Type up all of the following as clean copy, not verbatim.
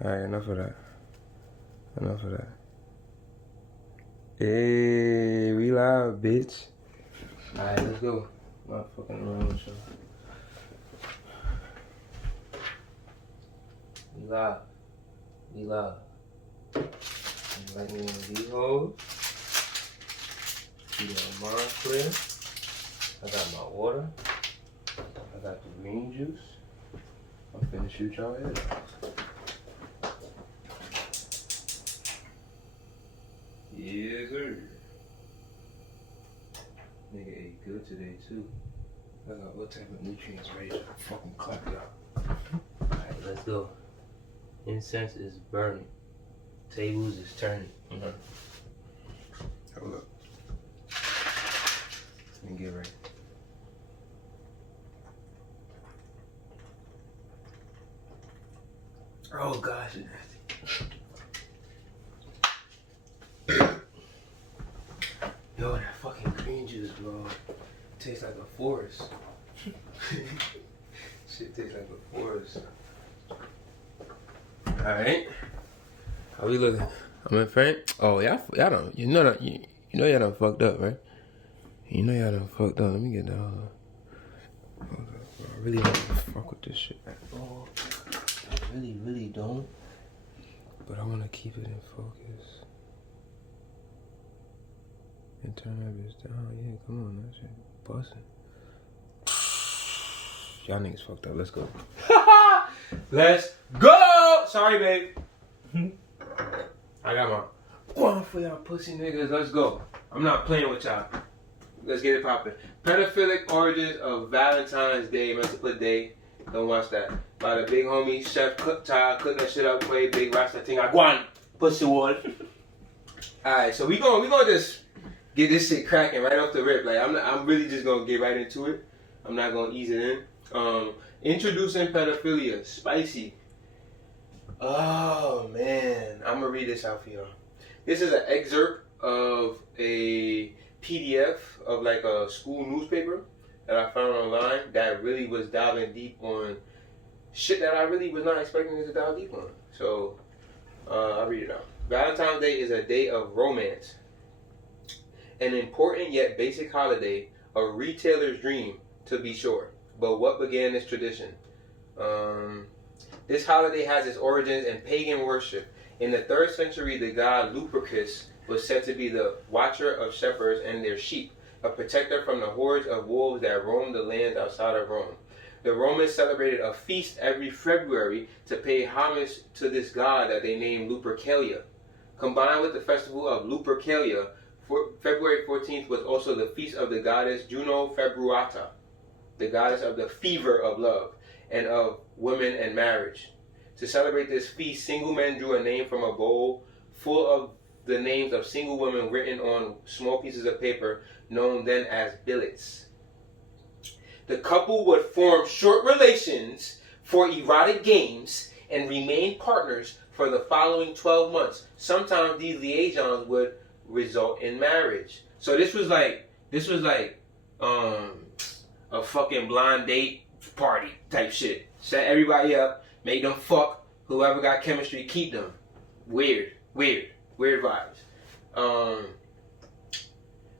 Alright, enough of that. Hey, we live, bitch. Alright, let's go. Motherfucking wrong show. We live. Like me in these hoes. Keep my mind clear. I got my water. I got the green juice. I'm finna shoot y'all head off. Yes, sir. Nigga ate good today, too. I got what type of nutrients ready to fucking clap y'all. Alright, let's go. Incense is burning. Tables is turning. Hold up. Let me get ready. Oh gosh, it's nasty. Yo, that fucking green juice, bro. Tastes like a forest. Shit tastes like a forest. Alright. How we looking? I'm in front. Oh, y'all don't. You know that. You know y'all done fucked up, right? You know y'all done fucked up. Let me get that. Hold up, bro. I really don't fuck with this shit at all. I really don't. But I want to keep it in focus. And turn that bitch down. Yeah, come on, that shit busting. Y'all niggas fucked up. Let's go. Let's go. Sorry, babe. I got my one for y'all pussy niggas. Let's go. I'm not playing with y'all. Let's get it poppin'. Pedophilic Origins of Valentines Day, Mental Day. Don't watch that. By the big homie Chef Child, cook that shit up, play big rasta thing. I guan pussy wall. Alright, so we gonna just get this shit cracking right off the rip. Like I'm really just gonna get right into it. I'm not gonna ease it in. Introducing pedophilia, spicy. Oh man, I'm gonna read this out for y'all. This is an excerpt of a PDF of like a school newspaper that I found online that really was diving deep on shit that I really was not expecting it to dive deep on. So I'll read it out. Valentine's Day is a day of romance, an important yet basic holiday, a retailer's dream to be sure. But what began this tradition? This holiday has its origins in pagan worship. In the 3rd century, the god Lupercus was said to be the watcher of shepherds and their sheep, a protector from the hordes of wolves that roamed the lands outside of Rome. The Romans celebrated a feast every February to pay homage to this god that they named Lupercalia. Combined with the festival of Lupercalia, February 14th was also the feast of the goddess Juno Februata, the goddess of the fever of love and of women and marriage. To celebrate this feast, single men drew a name from a bowl full of the names of single women written on small pieces of paper, known then as billets. The couple would form short relations for erotic games and remain partners for the following 12 months. Sometimes these liaisons would result in marriage. So this was like a fucking blind date party type shit. Set everybody up, make them fuck. Whoever got chemistry, keep them. Weird vibes.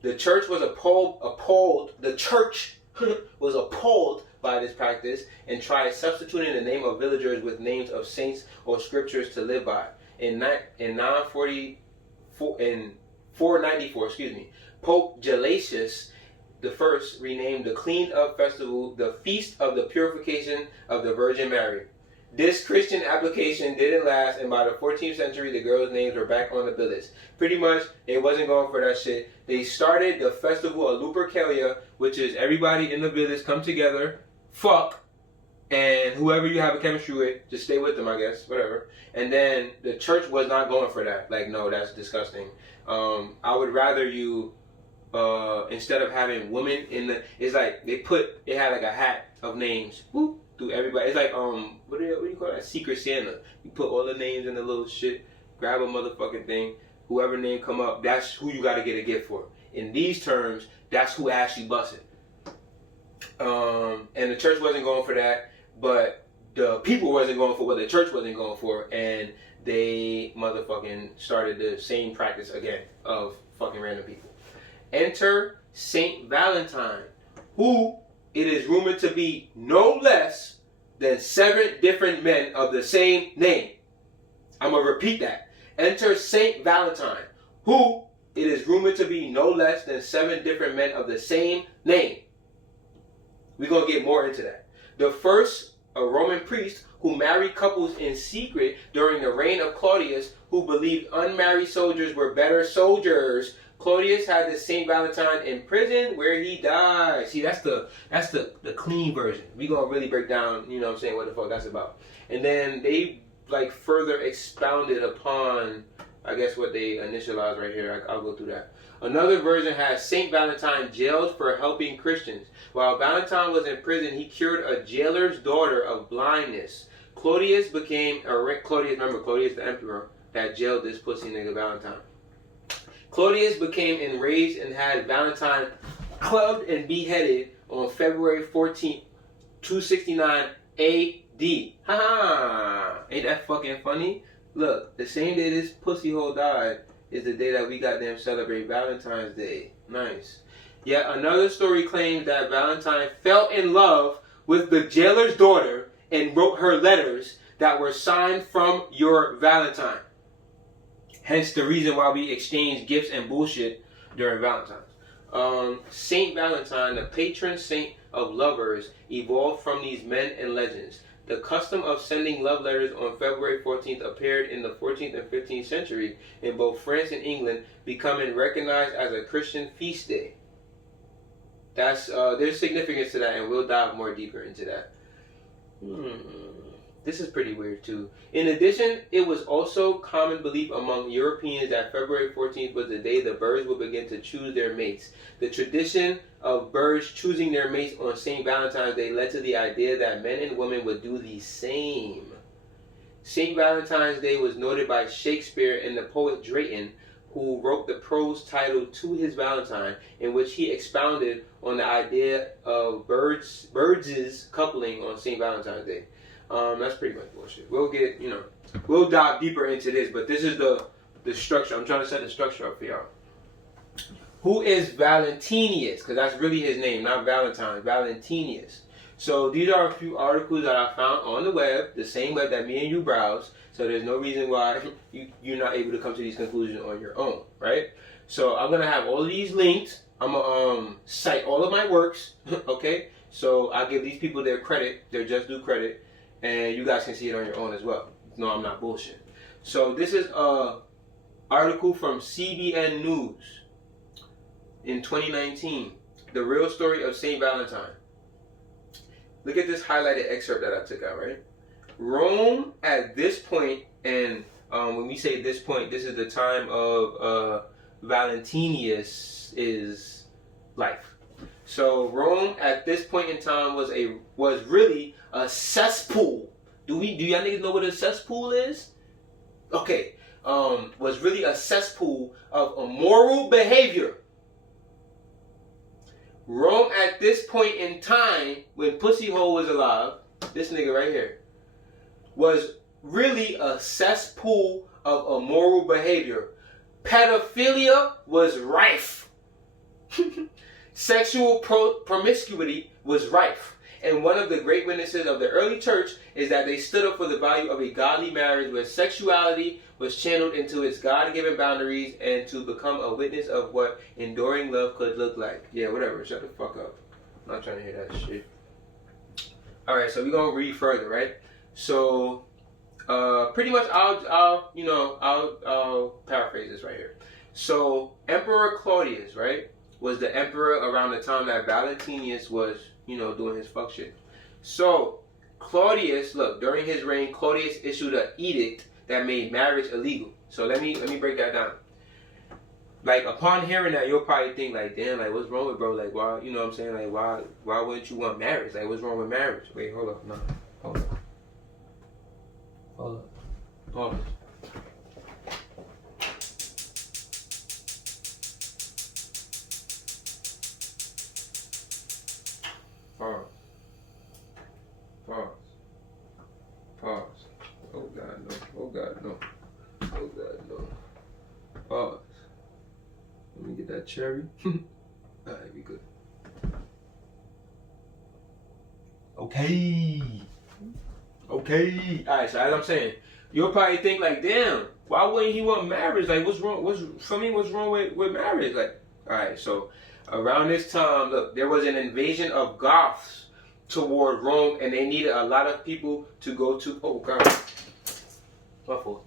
The church was appalled. The church was appalled by this practice and tried substituting the name of villagers with names of saints or scriptures to live by. In 494, Pope Gelasius I renamed the cleaned up festival the Feast of the Purification of the Virgin Mary. This Christian application didn't last, and by the 14th century, the girls' names were back on the billets. Pretty much, they wasn't going for that shit. They started the festival of Lupercalia, which is everybody in the village come together, fuck, and whoever you have a chemistry with, just stay with them, I guess, whatever. And then the church was not going for that. Like, no, that's disgusting. I would rather you, instead of having women in the, it's like they had like a hat of names, whoop, through everybody. It's like what do you call that? Secret Santa. You put all the names in the little shit, grab a motherfucking thing. Whoever name come up, that's who you got to get a gift for. In these terms, that's who actually busted. And the church wasn't going for that, but the people wasn't going for, what the church wasn't going for, and they motherfucking started the same practice again of fucking random people. Enter Saint Valentine, who it is rumored to be no less than 7 different men of the same name. I'm going to repeat that. Enter Saint Valentine, who it is rumored to be no less than 7 different men of the same name. We're going to get more into that. The first, a Roman priest who married couples in secret during the reign of Claudius, who believed unmarried soldiers were better soldiers. Claudius had the Saint Valentine in prison where he died. See, that's the clean version. We're going to really break down, you know what I'm saying, what the fuck that's about. And then they like further expounded upon, I guess, what they initialized right here. I'll go through that. Another version has Saint Valentine jailed for helping Christians. While Valentine was in prison, he cured a jailer's daughter of blindness. Claudius became remember Claudius the emperor that jailed this pussy nigga Valentine. Claudius became enraged and had Valentine clubbed and beheaded on February 14th, 269 AD. Ha! Ain't that fucking funny? Look, the same day this pussy hole died is the day that we goddamn celebrate Valentine's Day. Nice. Yet another story claims that Valentine fell in love with the jailer's daughter and wrote her letters that were signed from your Valentine. Hence the reason why we exchange gifts and bullshit during Valentine's. Saint Valentine, the patron saint of lovers, evolved from these men and legends. The custom of sending love letters on February 14th appeared in the 14th and 15th century in both France and England, becoming recognized as a Christian feast day. There's significance to that, and we'll dive more deeper into that. This is pretty weird too. In addition, it was also common belief among Europeans that February 14th was the day the birds would begin to choose their mates. The tradition of birds choosing their mates on St. Valentine's Day led to the idea that men and women would do the same. St. Valentine's Day was noted by Shakespeare and the poet Drayton, who wrote the prose title To His Valentine, in which he expounded on the idea of birds' coupling on St. Valentine's Day. That's pretty much bullshit. We'll dive deeper into this, but this is the structure. I'm trying to set the structure up for y'all. Who is Valentinius? Because that's really his name, not Valentine. Valentinius. So these are a few articles that I found on the web, the same web that me and you browse. So there's no reason why you're not able to come to these conclusions on your own, right? So I'm gonna have all of these linked. I'm gonna cite all of my works, okay? So I give these people their credit, their just due credit, and you guys can see it on your own as well. No, I'm not bullshit. So this is a article from CBN News in 2019. The real story of Saint Valentine. Look at this highlighted excerpt that I took out, right? Rome at this point, and when we say this point, this is the time of Valentinius' life. So Rome at this point in time was really a cesspool. Do y'all niggas know what a cesspool is? Okay, was really a cesspool of immoral behavior. Rome at this point in time, when Pussy Hole was alive, this nigga right here, was really a cesspool of immoral behavior. Pedophilia was rife. Sexual promiscuity was rife. And one of the great witnesses of the early church is that they stood up for the value of a godly marriage where sexuality was channeled into its God-given boundaries and to become a witness of what enduring love could look like. Yeah, whatever. Shut the fuck up. I'm not trying to hear that shit. Alright, so we're going to read further, right? So, pretty much I'll paraphrase this right here. So, Emperor Claudius, right, was the emperor around the time that Valentinius was, doing his fuck shit. So, Claudius, look, during his reign, Claudius issued an edict that made marriage illegal. So let me break that down. Like, upon hearing that, you'll probably think, like, damn, like, what's wrong with bro? Like, why, you know what I'm saying? Like, why wouldn't you want marriage? Like, what's wrong with marriage? Wait, hold up. No. Hold up. Pause. God, no. Oh God, no. Pause. Let me get that cherry. Alright, we good. Okay. Alright, so as I'm saying, you'll probably think like, damn, why wouldn't he want marriage? Like, what's wrong? What's wrong with marriage? Like, alright, so around this time, look, there was an invasion of Goths toward Rome, and they needed a lot of people to go to. Oh God, my fault.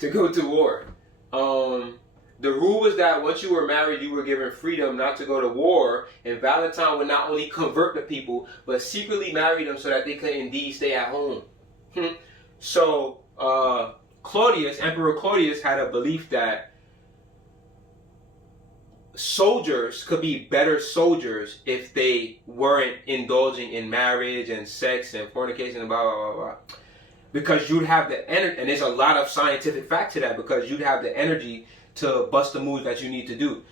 To go to war. The rule was that once you were married, you were given freedom not to go to war, and Valentine would not only convert the people, but secretly marry them so that they could indeed stay at home. So, Emperor Claudius had a belief that soldiers could be better soldiers if they weren't indulging in marriage and sex and fornication and blah, blah, blah, blah. Because you'd have the energy, and there's a lot of scientific fact to that, because you'd have the energy to bust the moves that you need to do.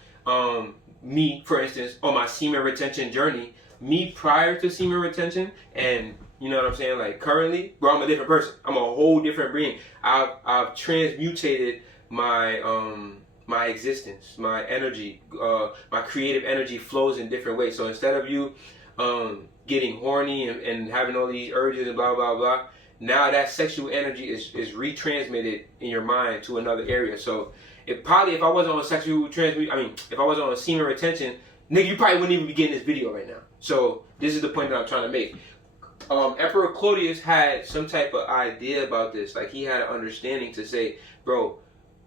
Me, for instance, on my semen retention journey, me prior to semen retention, and you know what I'm saying, like currently, bro, I'm a different person. I'm a whole different being. I've transmutated my my existence, my energy, my creative energy flows in different ways. So instead of you getting horny and having all these urges and blah blah blah, now that sexual energy is retransmitted in your mind to another area. So if I wasn't on sexual if I wasn't on semen retention, nigga, you probably wouldn't even be getting this video right now. So this is the point that I'm trying to make. Emperor Claudius had some type of idea about this. Like, he had an understanding to say, bro,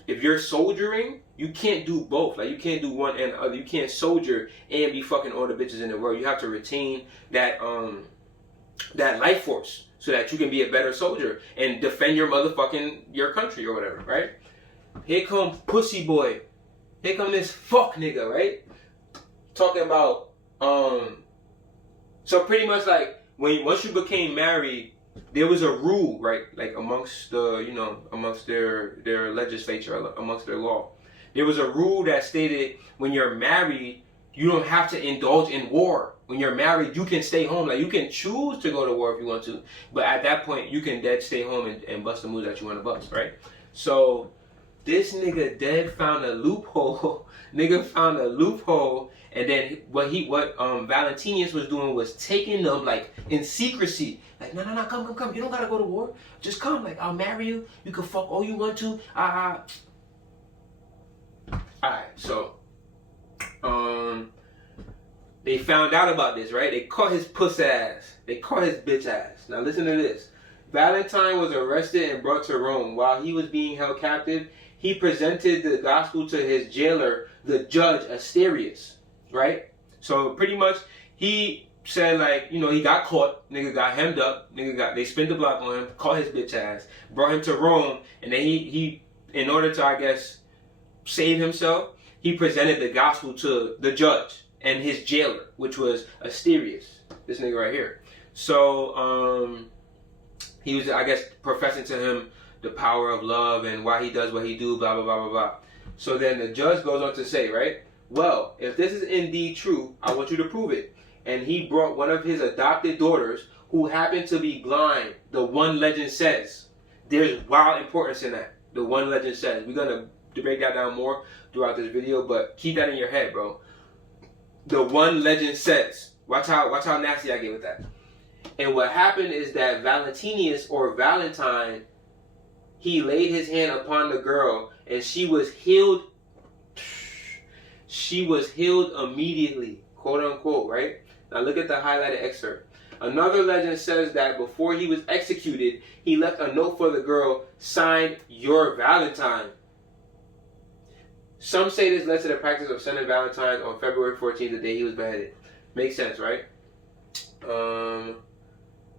if you're soldiering, you can't do both. Like, you can't do one and the other. You can't soldier and be fucking all the bitches in the world. You have to retain that that life force so that you can be a better soldier and defend your country or whatever, right? Here come pussy boy. Here come this fuck nigga, right? Talking about so pretty much like once you became married, there was a rule, right? Like amongst their legislature, amongst their law. There was a rule that stated when you're married, you don't have to indulge in war. When you're married, you can stay home. Like, you can choose to go to war if you want to, but at that point, you can dead stay home and bust the moves that you want to bust, right? So this nigga dead found a loophole. Nigga found a loophole, and then what Valentinius was doing was taking them like in secrecy. Like, no, come. You don't gotta go to war. Just come. Like, I'll marry you. You can fuck all you want to. Alright, so they found out about this, right? They caught his puss ass. They caught his bitch ass. Now listen to this. Valentine was arrested and brought to Rome. While he was being held captive, he presented the gospel to his jailer, the judge Asterius, right? So pretty much he said, like, you know, he got caught, nigga got hemmed up, they spin the block on him, caught his bitch ass, brought him to Rome, and then he in order to, I guess, save himself, he presented the gospel to the judge and his jailer, which was Asterius, this nigga right here. So he was, I guess, professing to him the power of love and why he does what he do, blah, blah, blah, blah, blah. So then the judge goes on to say, right, well, if this is indeed true, I want you to prove it. And he brought one of his adopted daughters who happened to be blind. The one legend says. There's wild importance in that. The one legend says. We're going to break that down more throughout this video, but keep that in your head, bro. The one legend says. Watch how nasty I get with that. And what happened is that Valentinius, or Valentine, he laid his hand upon the girl, and she was healed. She was healed immediately, quote unquote, right? Now look at the highlighted excerpt. Another legend says that before he was executed, he left a note for the girl signed, "Your Valentine." Some say this led to the practice of sending Valentines on February 14th, the day he was beheaded. Makes sense, right?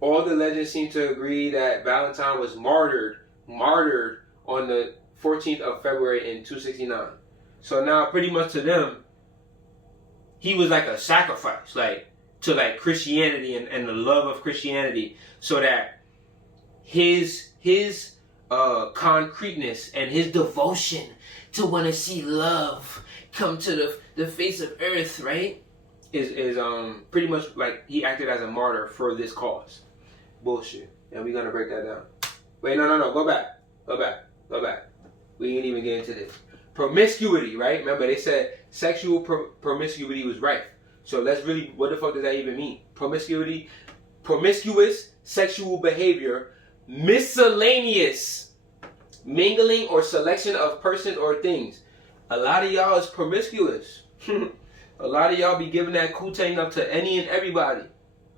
All the legends seem to agree that Valentine was martyred on the 14th of February in 269. So now pretty much to them, he was like a sacrifice, like to like Christianity and the love of Christianity, so that his concreteness and his devotion to want to see love come to the face of earth, right, is pretty much like he acted as a martyr for this cause. Bullshit. And we're gonna break that down. Wait, no, go back. Go back. We ain't even get into this. Promiscuity, right? Remember, they said sexual promiscuity was rife. So let's really, what the fuck does that even mean? Promiscuity, promiscuous sexual behavior, miscellaneous mingling or selection of persons or things. A lot of y'all is promiscuous. A lot of y'all be giving that Kutang up to any and everybody.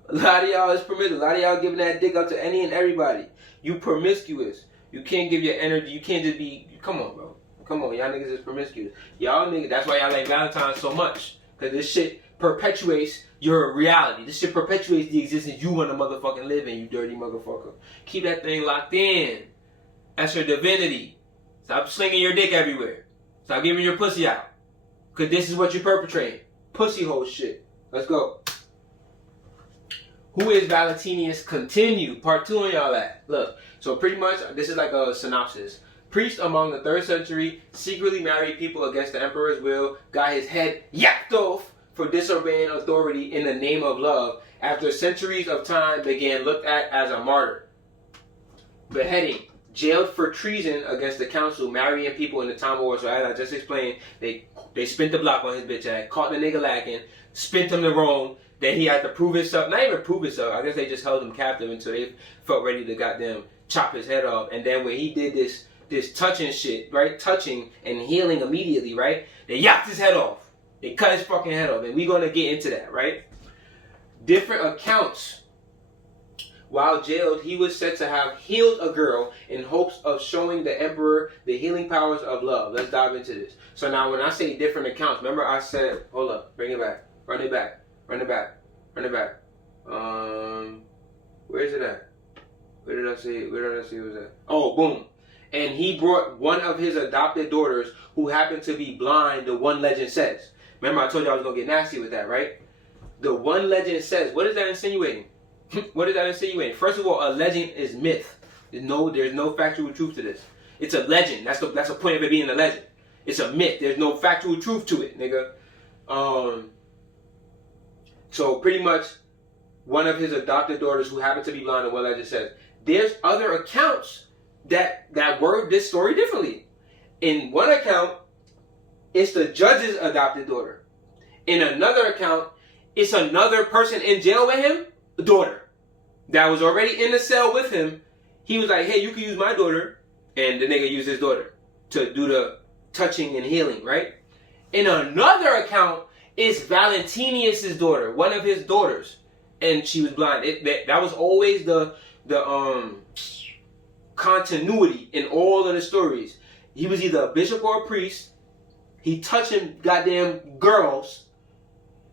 A lot of y'all is promiscuous. A lot of y'all giving that dick up to any and everybody. You promiscuous. You can't give your energy. You can't just be. Come on, bro. Come on. Y'all niggas is promiscuous. Y'all niggas. That's why y'all like Valentines so much. Because this shit perpetuates your reality. This shit perpetuates the existence you want to motherfucking live in, you dirty motherfucker. Keep that thing locked in. That's your divinity. Stop slinging your dick everywhere. Stop giving your pussy out. Because this is what you're perpetrating. Pussy hole shit. Let's go. Who is Valentinius? Continue. Part 2 on y'all at. Look. So pretty much, this is like a synopsis. Priest among the 3rd century secretly married people against the emperor's will, got his head yacked off for disobeying authority in the name of love. After centuries of time, began looked at as a martyr. Beheading. Jailed for treason against the council, marrying people in the time of war. So as I just explained, they spent the block on his bitch ass, caught the nigga lacking, spent him to Rome. Then he had to prove himself. Not even prove himself. I guess they just held him captive until they felt ready to goddamn chop his head off. And then when he did this touching shit, right? Touching and healing immediately, right? They yapped his head off. They cut his fucking head off. And we're going to get into that, right? Different accounts. While jailed, he was said to have healed a girl in hopes of showing the emperor the healing powers of love. Let's dive into this. So now when I say different accounts, remember I said, hold up, bring it back, run it back, run it back, run it back. Where is it at? Where did I see it was at? Oh, boom. And he brought one of his adopted daughters who happened to be blind, the one legend says. Remember I told you I was going to get nasty with that, right? The one legend says, what is that insinuating? What is that insinuating? First of all, a legend is myth. There's no factual truth to this. It's a legend. That's the point of it being a legend. It's a myth. There's no factual truth to it, nigga. So pretty much, one of his adopted daughters who happened to be blind, and what legend says. There's other accounts that word this story differently. In one account, it's the judge's adopted daughter. In another account, it's another person in jail with him. Daughter that was already in the cell with him. He was like, hey, you can use my daughter. And the nigga used his daughter to do the touching and healing, right? In another account, it's Valentinius' daughter, one of his daughters. And she was blind. That was always the continuity in all of the stories. He was either a bishop or a priest. He touching goddamn girls.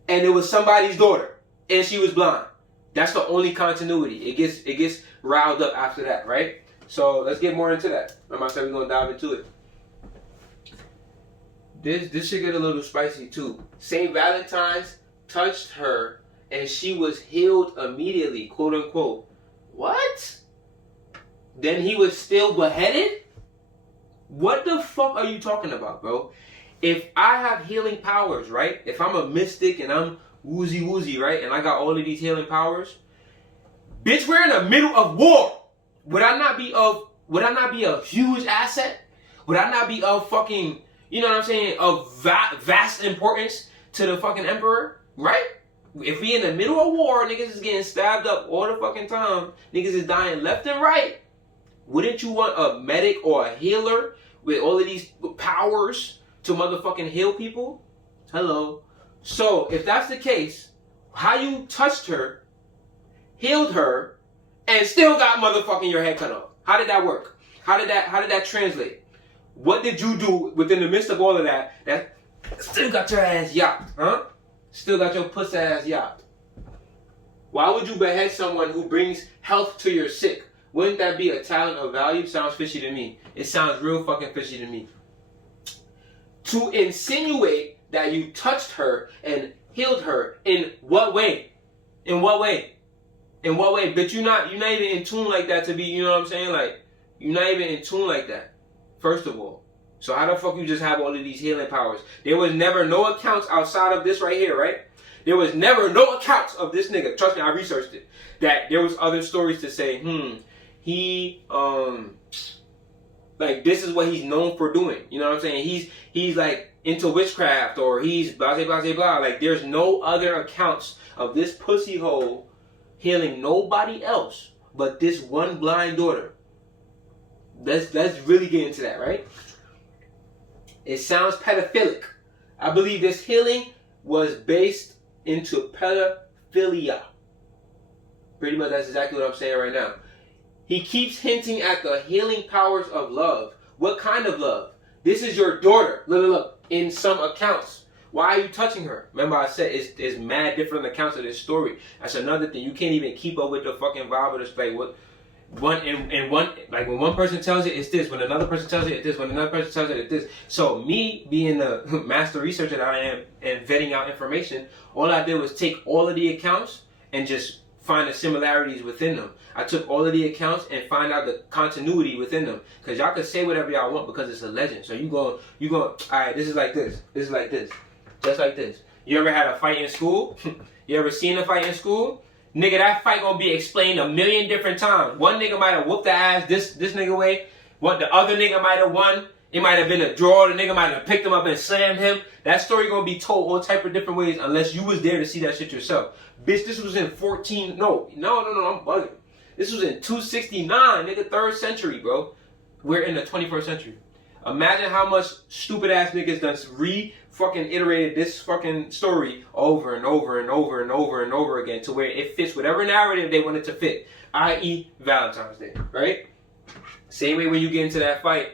And it was somebody's daughter. And she was blind. That's the only continuity. It gets riled up after that, right? So let's get more into that. Remember I said we're gonna dive into it. This should get a little spicy too. Saint Valentine's touched her and she was healed immediately, quote unquote. What? Then he was still beheaded? What the fuck are you talking about, bro? If I have healing powers, right? If I'm a mystic and I'm woozy, right? And I got all of these healing powers. Bitch, we're in the middle of war. Would I not be a huge asset? Would I not be of fucking, you know what I'm saying, of vast importance to the fucking emperor? Right? If we in the middle of war, niggas is getting stabbed up all the fucking time. Niggas is dying left and right. Wouldn't you want a medic or a healer with all of these powers to motherfucking heal people? Hello. So, if that's the case, how you touched her, healed her, and still got motherfucking your head cut off? How did that work? How did that translate? What did you do within the midst of all of that still got your ass yapped, huh? Still got your puss ass yapped. Why would you behead someone who brings health to your sick? Wouldn't that be a talent of value? Sounds fishy to me. It sounds real fucking fishy to me. To insinuate that you touched her and healed her. In what way? In what way? In what way? But you're not even in tune like that to be, you know what I'm saying? Like, you're not even in tune like that. First of all. So how the fuck you just have all of these healing powers? There was never no accounts outside of this right here, right? There was never no accounts of this nigga. Trust me, I researched it. That there was other stories to say, he Like, this is what he's known for doing. You know what I'm saying? He's like into witchcraft, or he's blah, blah, blah, blah. Like, there's no other accounts of this pussy hole healing nobody else but this one blind daughter. Let's really get into that, right? It sounds pedophilic. I believe this healing was based into pedophilia. Pretty much that's exactly what I'm saying right now. He keeps hinting at the healing powers of love. What kind of love? This is your daughter. Look. In some accounts. Why are you touching her? Remember I said it's mad different accounts of this story. That's another thing. You can't even keep up with the fucking vibe of this. Like, what? Like when one person tells it, it's this. When another person tells it, it's this. When another person tells it, it's this. So me being the master researcher that I am and vetting out information, all I did was take all of the accounts and just find the similarities within them. I took all of the accounts and find out the continuity within them. Because y'all can say whatever y'all want because it's a legend. So you go, alright, this is like this. This is like this. Just like this. You ever had a fight in school? You ever seen a fight in school? Nigga, that fight gonna be explained a million different times. One nigga might have whooped the ass this nigga way. What the other nigga might have won. It might have been a draw. The nigga might have picked him up and slammed him. That story gonna be told all type of different ways unless you was there to see that shit yourself. Bitch, this was in 14... No, I'm bugging. This was in 269, nigga, 3rd century, bro. We're in the 21st century. Imagine how much stupid ass niggas done fucking iterated this fucking story over and over and over and over and over again to where it fits whatever narrative they want it to fit, i.e. Valentine's Day, right? Same way when you get into that fight,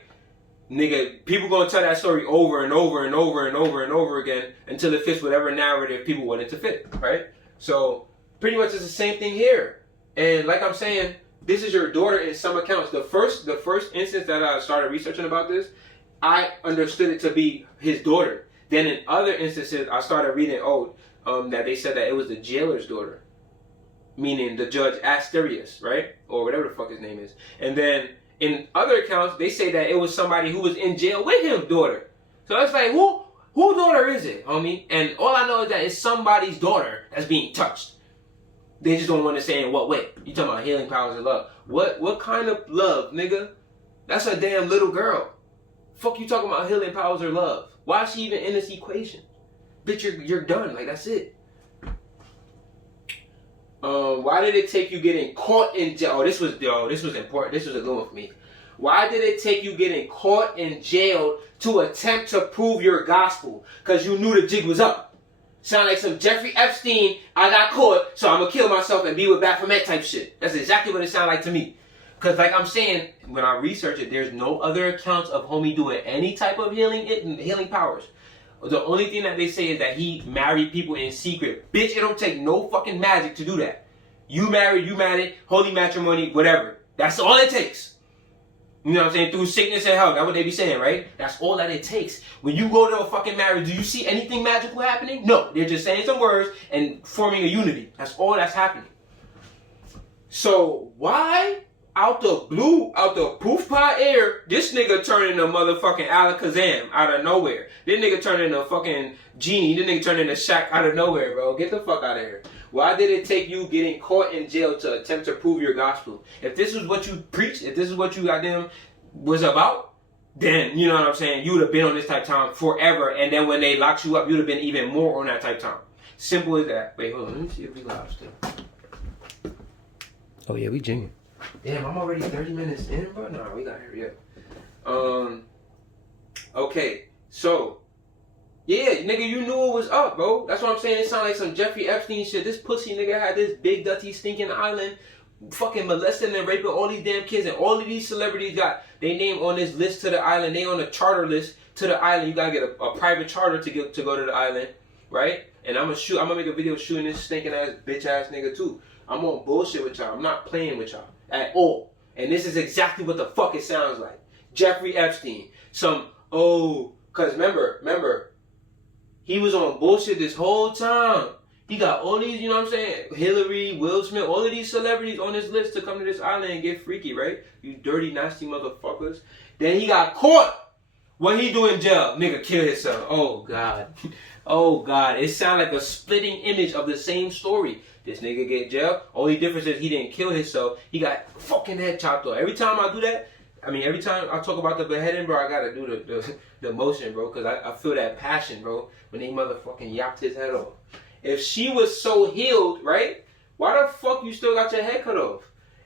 nigga, people gonna tell that story over and over and over and over and over again until it fits whatever narrative people want it to fit, right? So pretty much it's the same thing here. And like I'm saying, this is your daughter in some accounts. The first instance that I started researching about this, I understood it to be his daughter. Then in other instances, I started reading that they said that it was the jailer's daughter, meaning the judge Asterius, right? Or whatever the fuck his name is. And then in other accounts, they say that it was somebody who was in jail with him, daughter. So it's like, who daughter is it, homie? And all I know is that it's somebody's daughter that's being touched. They just don't want to say in what way. You talking about healing powers of love. What kind of love, nigga? That's a damn little girl. Fuck you talking about healing powers or love? Why is she even in this equation? Bitch, you're done. Like, that's it. Why did it take you getting caught in jail? This was important. This was a good one for me. Why did it take you getting caught in jail to attempt to prove your gospel? Because you knew the jig was up. Sound like some Jeffrey Epstein, I got caught, so I'm going to kill myself and be with Baphomet type shit. That's exactly what it sounded like to me. Because like I'm saying, when I research it, there's no other accounts of homie doing any type of healing powers. The only thing that they say is that he married people in secret. Bitch, it don't take no fucking magic to do that. You married, holy matrimony, whatever. That's all it takes. You know what I'm saying? Through sickness and health. That's what they be saying, right? That's all that it takes. When you go to a fucking marriage, do you see anything magical happening? No. They're just saying some words and forming a unity. That's all that's happening. So why, out the blue, out the poof pie air, this nigga turned into motherfucking Alakazam out of nowhere? This nigga turned into fucking Genie. This nigga turned into Shaq out of nowhere, bro. Get the fuck out of here. Why did it take you getting caught in jail to attempt to prove your gospel? If this is what you preached, if this is what you goddamn was about, then, you know what I'm saying, you would have been on this type time forever, and then when they locked you up, you would have been even more on that type time. Simple as that. Wait, hold on, let me see if we live still. Oh yeah, we jinging. Damn, I'm already 30 minutes in, bro. Nah, we gotta hurry up. Okay, so yeah, nigga, you knew it was up, bro. That's what I'm saying. It sound like some Jeffrey Epstein shit. This pussy nigga had this big, dirty, stinking island, fucking molesting and raping all these damn kids, and all of these celebrities got their name on this list to the island. They on the charter list to the island. You gotta get a private charter to go to the island, right? And I'm gonna make a video shooting this stinking ass, bitch ass nigga too. I'm on bullshit with y'all. I'm not playing with y'all at all. And this is exactly what the fuck it sounds like. Jeffrey Epstein. Cause remember. He was on bullshit this whole time. He got all these, you know what I'm saying, Hillary, Will Smith, all of these celebrities on his list to come to this island and get freaky, right? You dirty, nasty motherfuckers. Then he got caught. What he do in jail? Nigga kill himself. Oh, God. Oh, God. It sound like a splitting image of the same story. This nigga get jail. Only difference is he didn't kill himself. He got fucking head chopped off. Every time I do that, I mean, every time I talk about the beheading, bro, I gotta do the motion, bro, because I feel that passion, bro, when they motherfucking yapped his head off. If she was so healed, right, why the fuck you still got your head cut off?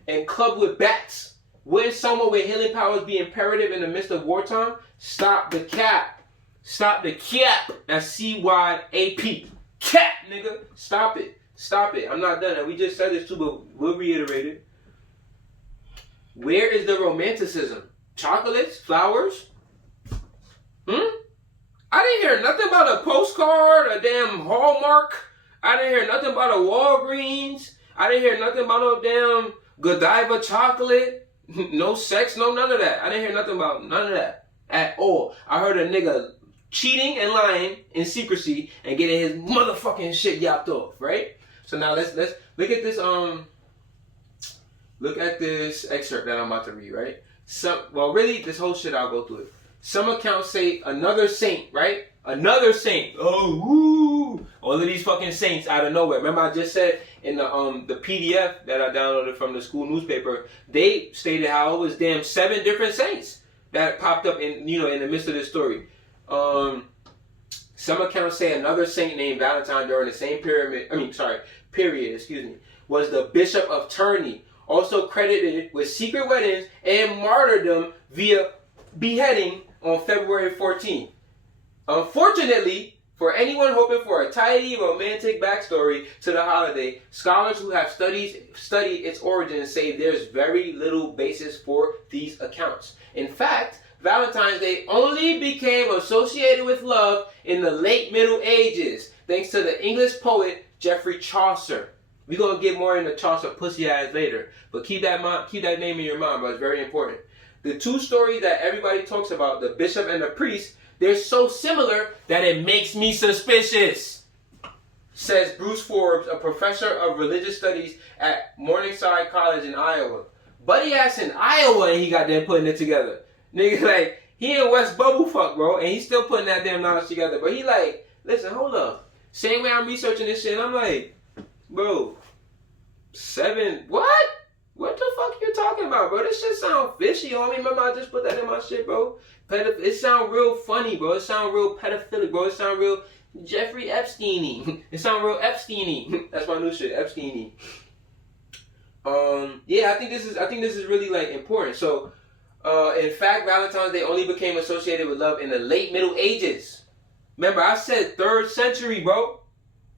And clubbed with bats? Wouldn't someone with healing powers be imperative in the midst of wartime? Stop the cap. Stop the cap. That's C-Y-A-P. Cap, nigga. Stop it. Stop it. I'm not done. And we just said this too, but we'll reiterate it. Where is the romanticism? Chocolates? Flowers? I didn't hear nothing about a postcard, a damn Hallmark. I didn't hear nothing about a Walgreens. I didn't hear nothing about no damn Godiva chocolate. No sex, no none of that. I didn't hear nothing about none of that at all. I heard a nigga cheating and lying in secrecy and getting his motherfucking shit yapped off, right? So now let's look at this look at this excerpt that I'm about to read, right? Really this whole shit I'll go through it. Some accounts say another saint, right? Another saint. Oh, woo! All of these fucking saints out of nowhere. Remember I just said in the PDF that I downloaded from the school newspaper, they stated how it was damn 7 different saints that popped up in in the midst of this story. Some accounts say another saint named Valentine during the same period, was the Bishop of Tournai, also credited with secret weddings and martyrdom via beheading on February 14th. Unfortunately, for anyone hoping for a tidy, romantic backstory to the holiday, scholars who have studied its origins say there's very little basis for these accounts. In fact, Valentine's Day only became associated with love in the late Middle Ages, thanks to the English poet Geoffrey Chaucer. We're going to get more into Chaucer pussy ass later, but keep that name in your mind, but it's very important. The 2 stories that everybody talks about, the bishop and the priest, they're so similar that it makes me suspicious, says Bruce Forbes, a professor of religious studies at Morningside College in Iowa. Buddy ass in Iowa and he got them putting it together. Nigga, like, he in West Bubblefuck, bro, and he's still putting that damn knowledge together. But he like, listen, hold up. Same way I'm researching this shit, I'm like, bro, 7, what? What the fuck you talking about, bro? This shit sound fishy, homie. Remember I just put that in my shit, bro? It sound real funny, bro. It sound real pedophilic, bro. It sound real Jeffrey Epstein-y. It sound real Epstein-y. That's my new shit, Epstein-y. Yeah, I think this is really like important. So, in fact, Valentine's Day only became associated with love in the late Middle Ages. Remember, I said 3rd century, bro.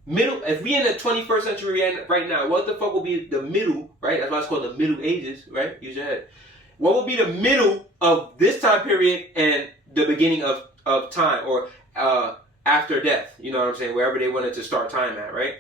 If we in the 21st century right now, what the fuck will be the middle, right? That's why it's called the Middle Ages, right? Use your head. What will be the middle of this time period and the beginning of time, or after death? You know what I'm saying? Wherever they wanted to start time at, right?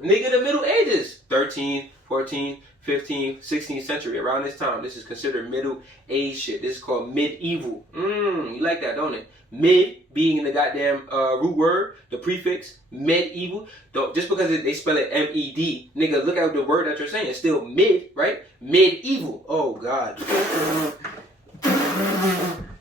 Nigga, the Middle Ages. 13th, 14th, 15th, 16th century. Around this time, this is considered Middle Age shit. This is called medieval. You like that, don't it? Mid being in the goddamn root word, the prefix, medieval. Just because they spell it M-E-D, nigga, look at the word that you're saying. It's still mid, right? Medieval. Oh, God.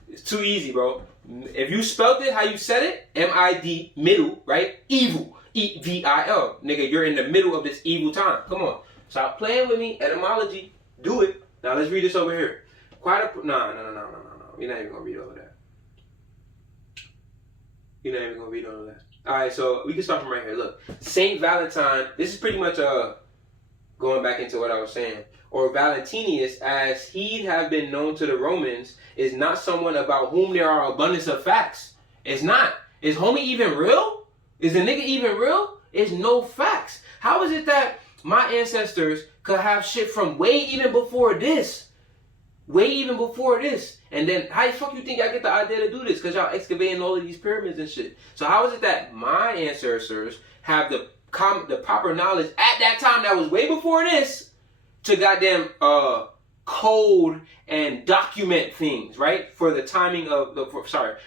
It's too easy, bro. If you spelled it how you said it, M-I-D, middle, right? Evil. E-V-I-L. Nigga, you're in the middle of this evil time. Come on. Stop playing with me. Etymology. Do it. Now, let's read this over here. No. We're not even going to read all of that. You're not even going to read all of that. Alright, so we can start from right here. Look, Saint Valentine, this is pretty much going back into what I was saying. Or Valentinus, as he'd have been known to the Romans, is not someone about whom there are abundance of facts. It's not. Is homie even real? Is the nigga even real? It's no facts. How is it that my ancestors could have shit from way even before this? Way even before this. And then, how the fuck you think I get the idea to do this? Because y'all excavating all of these pyramids and shit. So how is it that my ancestors have the proper knowledge at that time that was way before this to goddamn code and document things, right? For the timing of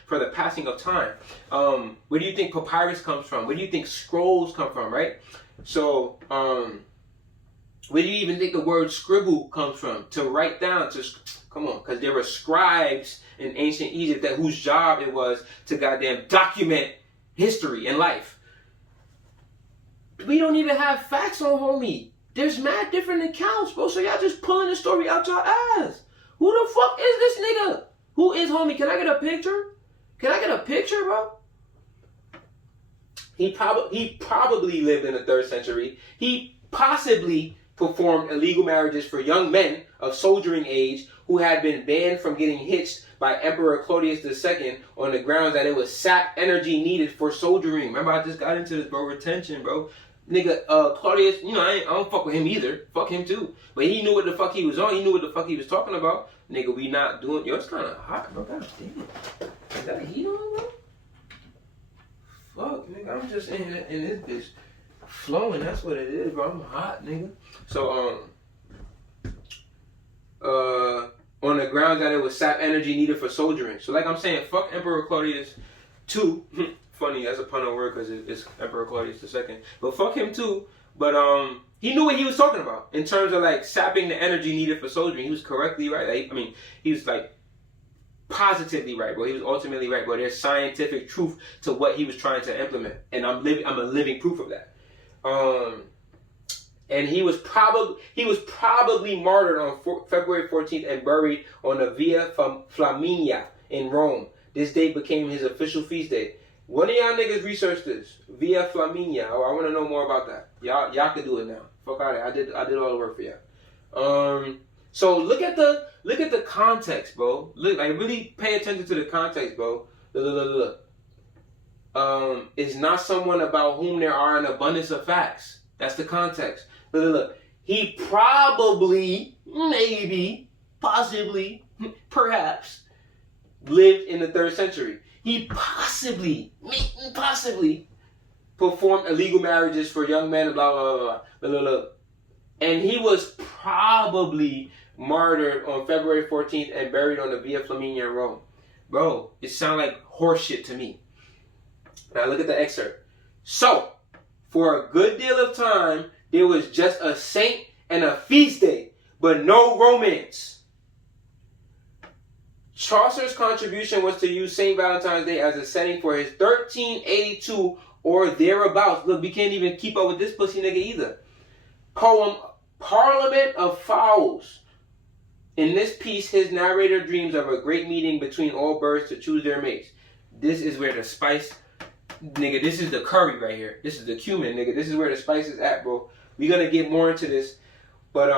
for the passing of time. Where do you think papyrus comes from? Where do you think scrolls come from, right? So, where do you even think the word scribble comes from? To write down, come on, because there were scribes in ancient Egypt whose job it was to goddamn document history and life. We don't even have facts on homie. There's mad different accounts, bro. So y'all just pulling the story out your ass. Who the fuck is this nigga? Who is homie? Can I get a picture? Can I get a picture, bro? He probably lived in the 3rd century. He possibly performed illegal marriages for young men of soldiering age who had been banned from getting hitched by Emperor Claudius II on the grounds that it was sap energy needed for soldiering. Remember, I just got into this, bro. Retention, bro. Nigga, Claudius, I don't fuck with him either. Fuck him too. But he knew what the fuck he was on. He knew what the fuck he was talking about. Nigga, we not doing... Yo, it's kind of hot, bro. God damn. Is that heat on, bro? Fuck, nigga. I'm just in this bitch flowing. That's what it is, bro. I'm hot, nigga. So, on the grounds that it was sap energy needed for soldiering. So, like I'm saying, fuck Emperor Claudius II. Funny, that's a pun on word because it's Emperor Claudius II. But fuck him too. But he knew what he was talking about in terms of like sapping the energy needed for soldiering. He was correctly right. He was like positively right, bro. He was ultimately right, bro. There's scientific truth to what he was trying to implement, and I'm a living proof of that. And he was probably martyred on February 14th and buried on the Via Flaminia in Rome. This date became his official feast day. One of y'all niggas research this. Via Flaminia. Oh, I want to know more about that. Y'all can do it now. Fuck out of it. I did all the work for y'all. So look at the context, bro. Look, like really pay attention to the context, bro. Look. It's not someone about whom there are an abundance of facts. That's the context. Look. He probably, maybe, possibly, perhaps lived in the 3rd century. He possibly performed illegal marriages for young men, blah, blah, blah. And he was probably martyred on February 14th and buried on the Via Flaminia in Rome. Bro, it sounds like horse shit to me. Now look at the excerpt. So, for a good deal of time, there was just a saint and a feast day, but no romance. Chaucer's contribution was to use St. Valentine's Day as a setting for his 1382 or thereabouts. Look, we can't even keep up with this pussy nigga either. Poem, Parliament of Fowls. In this piece, his narrator dreams of a great meeting between all birds to choose their mates. This is where the spice, nigga, this is the curry right here. This is the cumin, nigga. This is where the spice is at, bro. We're gonna get more into this. But,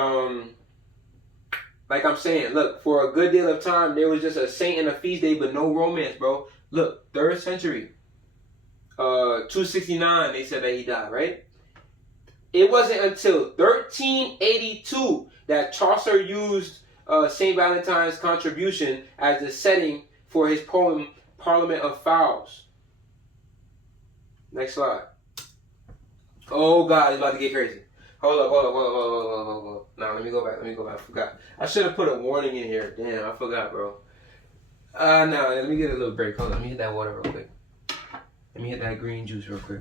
like I'm saying, look, for a good deal of time, there was just a saint and a feast day, but no romance, bro. Look, 3rd century. 269, they said that he died, right? It wasn't until 1382 that Chaucer used St. Valentine's contribution as the setting for his poem, Parliament of Fowls. Next slide. Oh, God, it's about to get crazy. Hold up. Nah, let me go back. I forgot. I should have put a warning in here. Damn, I forgot, bro. No, let me get a little break. Hold on, let me hit that water real quick. Let me hit that green juice real quick.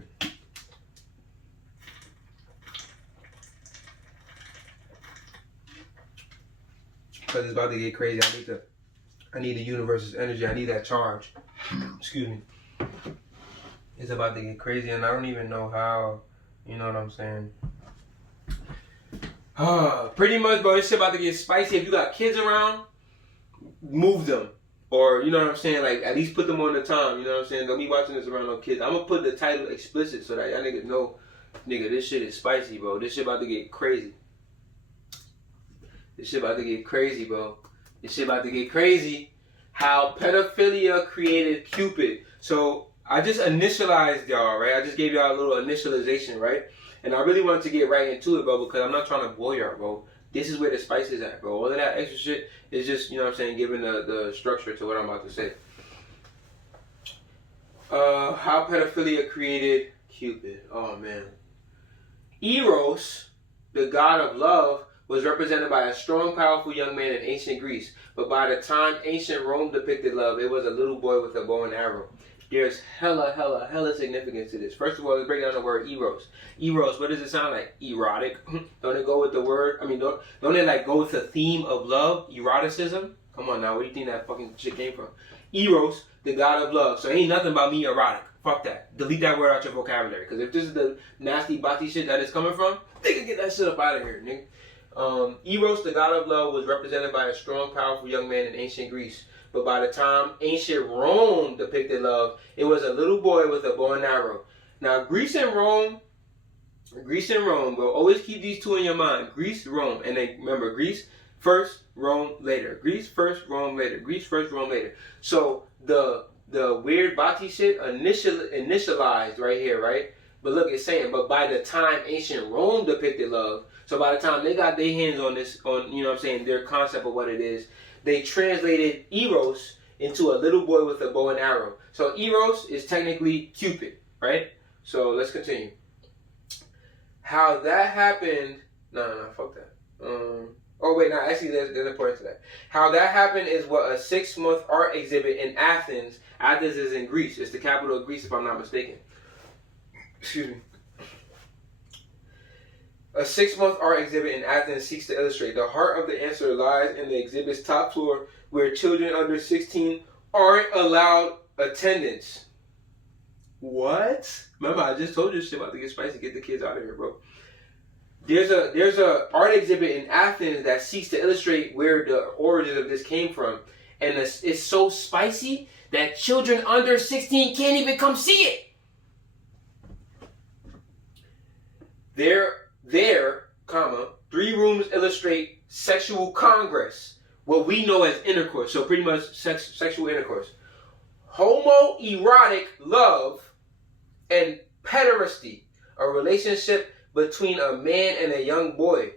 Because it's about to get crazy. I need the universe's energy. I need that charge. Excuse me. It's about to get crazy, and I don't even know how. You know what I'm saying? Pretty much, bro, this shit about to get spicy. If you got kids around, move them. Or, you know what I'm saying, like, at least put them on the time, you know what I'm saying? Don't be watching this around no kids. I'm gonna put the title explicit so that y'all niggas know, nigga, this shit is spicy, bro. This shit about to get crazy. How pedophilia created Cupid. So, I just initialized y'all, right? I just gave y'all a little initialization, right? And I really wanted to get right into it, bro, because I'm not trying to bore y'all, bro. This is where the spice is at, bro. All of that extra shit is just, you know what I'm saying, giving the structure to what I'm about to say. How pedophilia created Cupid. Oh, man. Eros, the god of love, was represented by a strong, powerful young man in ancient Greece. But by the time ancient Rome depicted love, it was a little boy with a bow and arrow. There's hella significance to this. First of all, let's break down the word eros. Eros, what does it sound like? Erotic. Don't it go with the word? I mean, don't it like go with the theme of love? Eroticism? Come on now, where do you think that fucking shit came from? Eros, the god of love. So ain't nothing about me erotic. Fuck that. Delete that word out your vocabulary. Because if this is the nasty bati shit that it's coming from, nigga, get that shit up out of here, nigga. Eros, the god of love, was represented by a strong, powerful young man in ancient Greece. But by the time ancient Rome depicted love, it was a little boy with a bow and arrow. Now, Greece and Rome, bro, always keep these two in your mind. Greece, Rome. And then remember, Greece first, Rome later. Greece first, Rome later. Greece first, Rome later. So the weird Bati shit initialized right here, right? But look, it's saying, but by the time ancient Rome depicted love, so by the time they got their hands on this, on, you know what I'm saying, their concept of what it is, they translated Eros into a little boy with a bow and arrow. So Eros is technically Cupid, right? So let's continue. How that happened, no, fuck that. Oh wait, no, actually there's a point to that. How that happened is what a 6-month art exhibit in Athens. Athens is in Greece. It's the capital of Greece, if I'm not mistaken. Excuse me. A 6-month art exhibit in Athens seeks to illustrate. The heart of the answer lies in the exhibit's top floor, where children under 16 aren't allowed attendance. What? Remember, I just told you shit about to get spicy. Get the kids out of here, bro. There's a art exhibit in Athens that seeks to illustrate where the origins of this came from, and it's so spicy that children under 16 can't even come see it. There, 3 rooms illustrate sexual congress, what we know as intercourse. So pretty much sexual intercourse, homoerotic love, and pederasty, a relationship between a man and a young boy.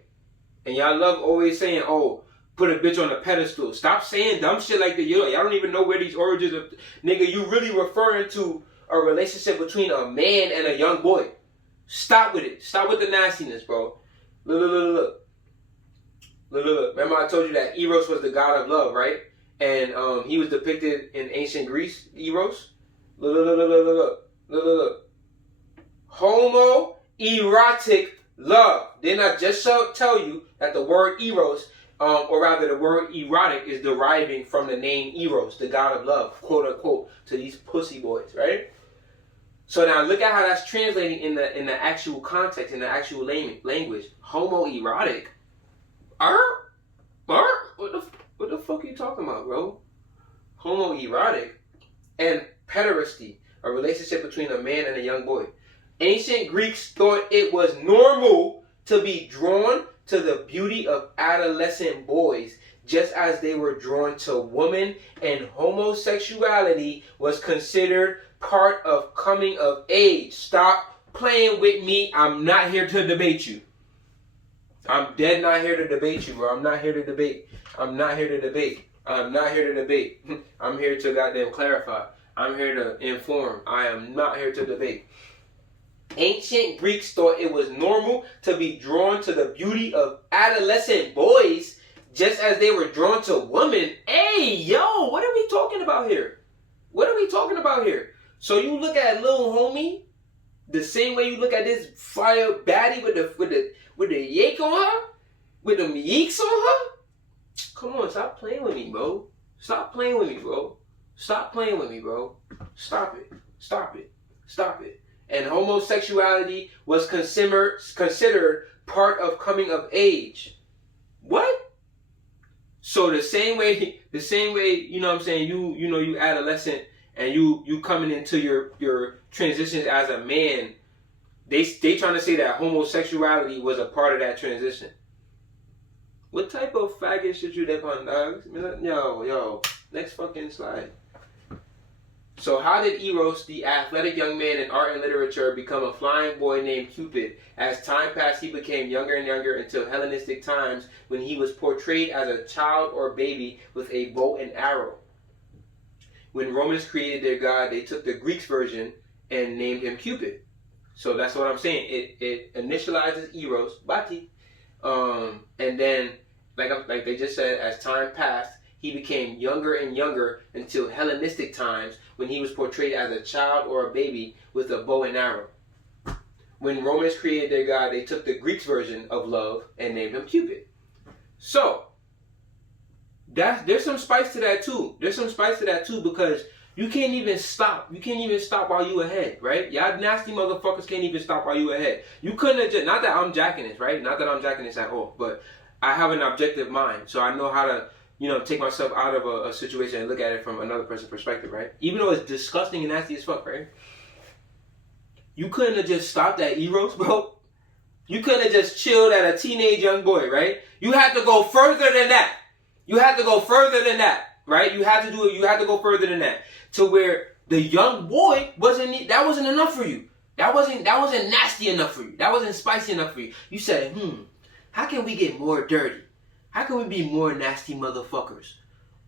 And y'all love always saying, oh, put a bitch on a pedestal. Stop saying dumb shit like that. Y'all don't even know where these origins of... Nigga, you really referring to a relationship between a man and a young boy. Stop with it. Stop with the nastiness, bro. Look. Remember I told you that Eros was the god of love, right? And he was depicted in ancient Greece, Eros. Look. Homoerotic love. Didn't I just tell you that the word Eros, or rather the word erotic, is deriving from the name Eros, the god of love, quote unquote, to these pussy boys, right? So now look at how that's translating in the actual context, in the actual language. Homoerotic? What the fuck are you talking about, bro? Homoerotic and pederasty, a relationship between a man and a young boy. Ancient Greeks thought it was normal to be drawn to the beauty of adolescent boys, just as they were drawn to women, and homosexuality was considered part of coming of age. Stop playing with me. I'm not here to debate you. I'm dead not here to debate you, bro. I'm not here to debate. I'm here to goddamn clarify. I'm here to inform. I am not here to debate. Ancient Greeks thought it was normal to be drawn to the beauty of adolescent boys, just as they were drawn to women. Hey, yo, what are we talking about here? So you look at little homie the same way you look at this fire baddie with the yake on her, with them yeeks on her. Come on, stop playing with me, bro. Stop it. And homosexuality was considered part of coming of age. What? So the same way, you know what I'm saying, you adolescent and you coming into your transitions as a man, they trying to say that homosexuality was a part of that transition. What type of faggot shit you dip on, dogs? Yo, next fucking slide. So how did Eros, the athletic young man in art and literature, become a flying boy named Cupid? As time passed, he became younger and younger until Hellenistic times, when he was portrayed as a child or baby with a bow and arrow. When Romans created their god, they took the Greek version and named him Cupid. So that's what I'm saying. It initializes Eros, Bati, and then like they just said, as time passed, he became younger and younger until Hellenistic times, when he was portrayed as a child or a baby with a bow and arrow. When Romans created their god, they took the Greek version of love and named him Cupid. So there's some spice to that too. Because you can't even stop. You can't even stop while you ahead, right? Y'all nasty motherfuckers can't even stop while you ahead. You couldn't have just, not that I'm jacking this, right? Not that I'm jacking this at all, but I have an objective mind, so I know how to, you know, take myself out of a situation and look at it from another person's perspective, right? Even though it's disgusting and nasty as fuck, right? You couldn't have just stopped at Eros, bro. You couldn't have just chilled at a teenage young boy, right? You had to go further than that. You had to go further than that, right? You had to do it. You had to go further than that, to where the young boy wasn't enough for you. That wasn't nasty enough for you. That wasn't spicy enough for you. You said, how can we get more dirty? How can we be more nasty motherfuckers?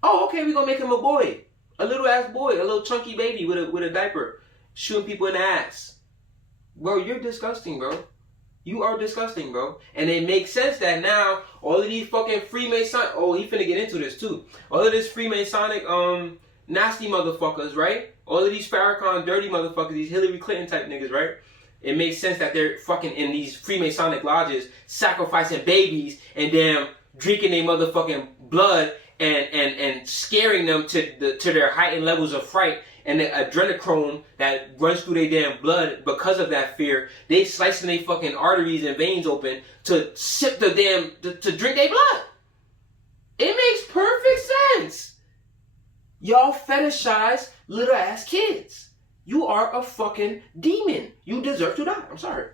Oh, okay, we're gonna make him a boy. A little ass boy, a little chunky baby with a diaper, shooting people in the ass. Bro, you're disgusting, bro. You are disgusting, bro. And it makes sense that now all of these fucking Freemason, oh, he finna get into this too. All of this Freemasonic nasty motherfuckers, right? All of these Farrakhan dirty motherfuckers, these Hillary Clinton type niggas, right? It makes sense that they're fucking in these Freemasonic lodges sacrificing babies and damn drinking their motherfucking blood and scaring them to their heightened levels of fright and the adrenochrome that runs through their damn blood because of that fear. They slicing their fucking arteries and veins open to sip the damn, to drink their blood. It makes perfect sense. Y'all fetishize little ass kids. You are a fucking demon. You deserve to die. I'm sorry.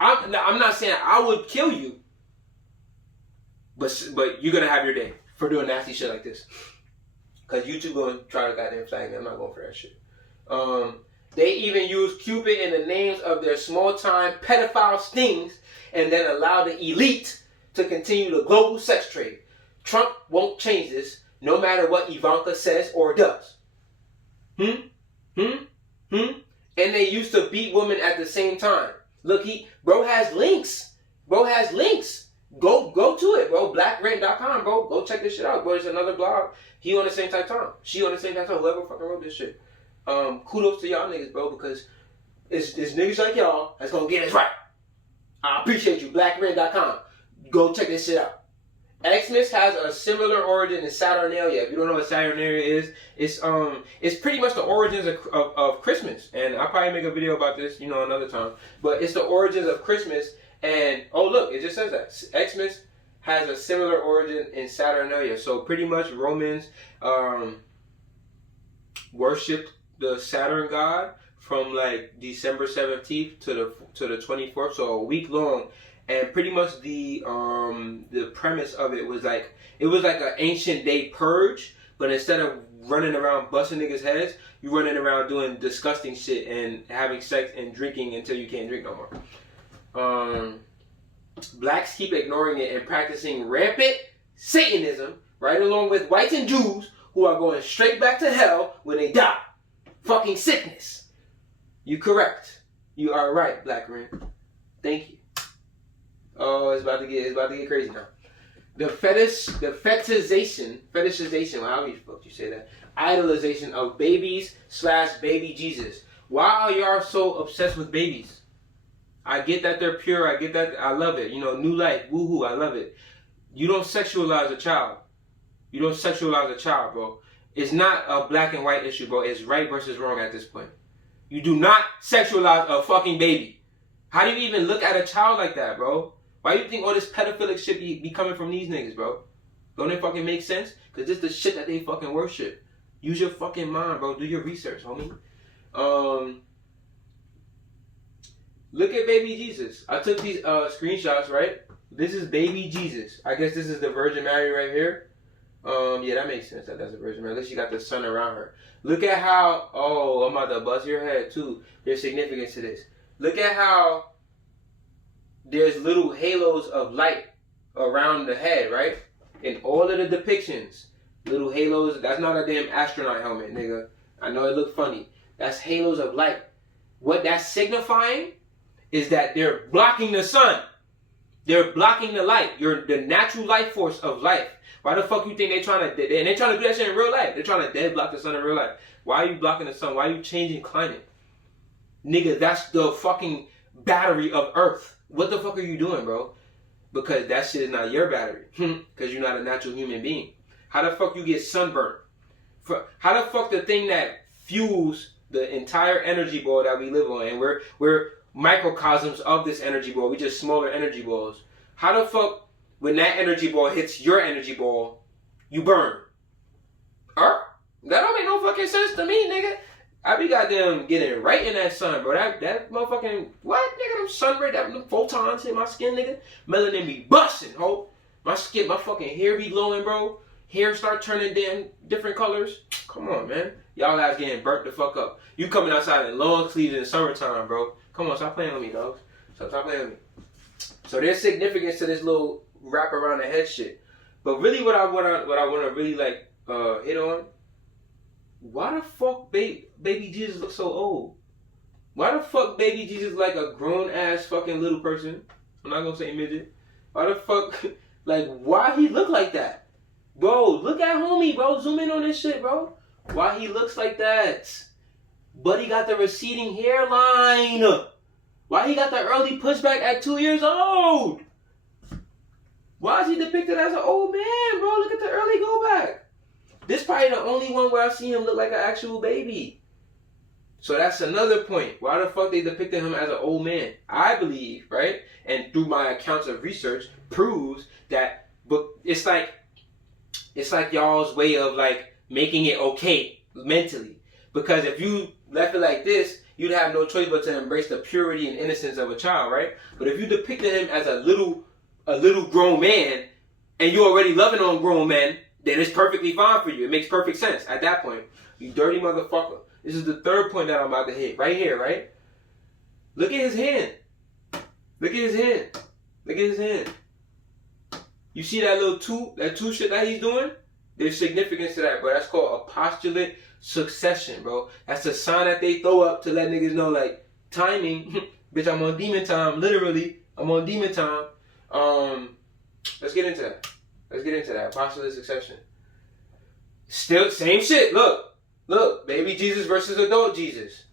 I'm not saying I would kill you, but you're gonna have your day for doing nasty shit like this. Cause you two gonna try to goddamn flag me. I'm not going for that shit. They even use Cupid in the names of their small-time pedophile stings, and then allow the elite to continue the global sex trade. Trump won't change this, no matter what Ivanka says or does. And they used to beat women at the same time. Look, bro has links. Go to it, bro. Blackrent.com, bro. Go check this shit out, bro. It's another blog. He on the same type time. She on the same type time. Whoever fucking wrote this shit. Kudos to y'all niggas, bro, because it's niggas like y'all that's gonna get us right. I appreciate you. Blackrent.com. Go check this shit out. Xmas has a similar origin in Saturnalia. If you don't know what Saturnalia is, it's pretty much the origins of Christmas. And I'll probably make a video about this, you know, another time. But it's the origins of Christmas. And, oh look, it just says that. Xmas has a similar origin in Saturnalia. So pretty much Romans worshipped the Saturn god from like December 17th to the 24th. So a week long. And pretty much the premise of it was like an ancient day purge, but instead of running around busting niggas' heads, you running around doing disgusting shit and having sex and drinking until you can't drink no more. Blacks keep ignoring it and practicing rampant Satanism, right along with whites and Jews who are going straight back to hell when they die. Fucking sickness. You correct. You are right, Black Ren. Thank you. Oh, it's about to get crazy now. The fetishization, how the fuck you say that? Idolization of babies / baby Jesus. Why are y'all so obsessed with babies? I get that they're pure. I get that. I love it. You know, new life. Woohoo. I love it. You don't sexualize a child. Bro. It's not a black and white issue, bro. It's right versus wrong at this point. You do not sexualize a fucking baby. How do you even look at a child like that, bro? Why do you think all this pedophilic shit be coming from these niggas, bro? Don't it fucking make sense? Because this is the shit that they fucking worship. Use your fucking mind, bro. Do your research, homie. Look at baby Jesus. I took these screenshots, right? This is baby Jesus. I guess this is the Virgin Mary right here. Yeah, that makes sense that that's a Virgin Mary. At least she got the sun around her. Look at how, oh, I'm about to buzz your head too. There's significance to this. Look at how there's little halos of light around the head, right? In all of the depictions, little halos. That's not a damn astronaut helmet, nigga. I know it looked funny. That's halos of light. What that's signifying is that they're blocking the sun. They're blocking the light. The natural life force of life. Why the fuck you think they're trying to do that shit in real life? They're trying to dead block the sun in real life. Why are you blocking the sun? Why are you changing climate? Nigga, that's the fucking battery of Earth. What the fuck are you doing, bro? Because that shit is not your battery. Because you're not a natural human being. How the fuck you get sunburned? How the fuck the thing that fuels the entire energy ball that we live on, and we're microcosms of this energy ball. We just smaller energy balls. How the fuck when that energy ball hits your energy ball, you burn. That don't make no fucking sense to me, nigga. I be goddamn getting right in that sun, bro. That motherfucking, what, nigga? Them sun ray, them photons hit my skin, nigga. Melanin be busting, ho. My skin, my fucking hair be glowing, bro. Hair start turning damn different colors. Come on, man. Y'all guys getting burnt the fuck up. You coming outside in long sleeves in the summertime, bro. Come on, stop playing with me, dogs. Stop playing with me. So there's significance to this little wrap around the head shit. But really what I want to really like hit on, why the fuck baby Jesus look so old? Why the fuck baby Jesus like a grown ass fucking little person? I'm not gonna say midget. Why the fuck, like, why he look like that? Bro, look at homie, bro. Zoom in on this shit, bro. Why he looks like that? But he got the receding hairline. Why he got the early pushback at 2 years old? Why is he depicted as an old man, bro? Look at the early go back. This probably the only one where I see him look like an actual baby. So that's another point. Why the fuck they depicted him as an old man? I believe, right? And through my accounts of research, proves that, but it's like y'all's way of like making it okay mentally. Because if you left it like this, you'd have no choice but to embrace the purity and innocence of a child, right? But if you depicted him as a little grown man, and you're already loving on grown men, then it's perfectly fine for you. It makes perfect sense at that point. You dirty motherfucker. This is the third point that I'm about to hit. Right here, right? Look at his hand. Look at his hand. Look at his hand. You see that little two shit that he's doing? There's significance to that, bro. That's called apostolate succession, bro. That's a sign that they throw up to let niggas know, like, timing. Bitch, I'm on demon time. Literally, I'm on demon time. Let's get into that. Apostolate succession. Still, same shit. Look. Baby Jesus versus adult Jesus.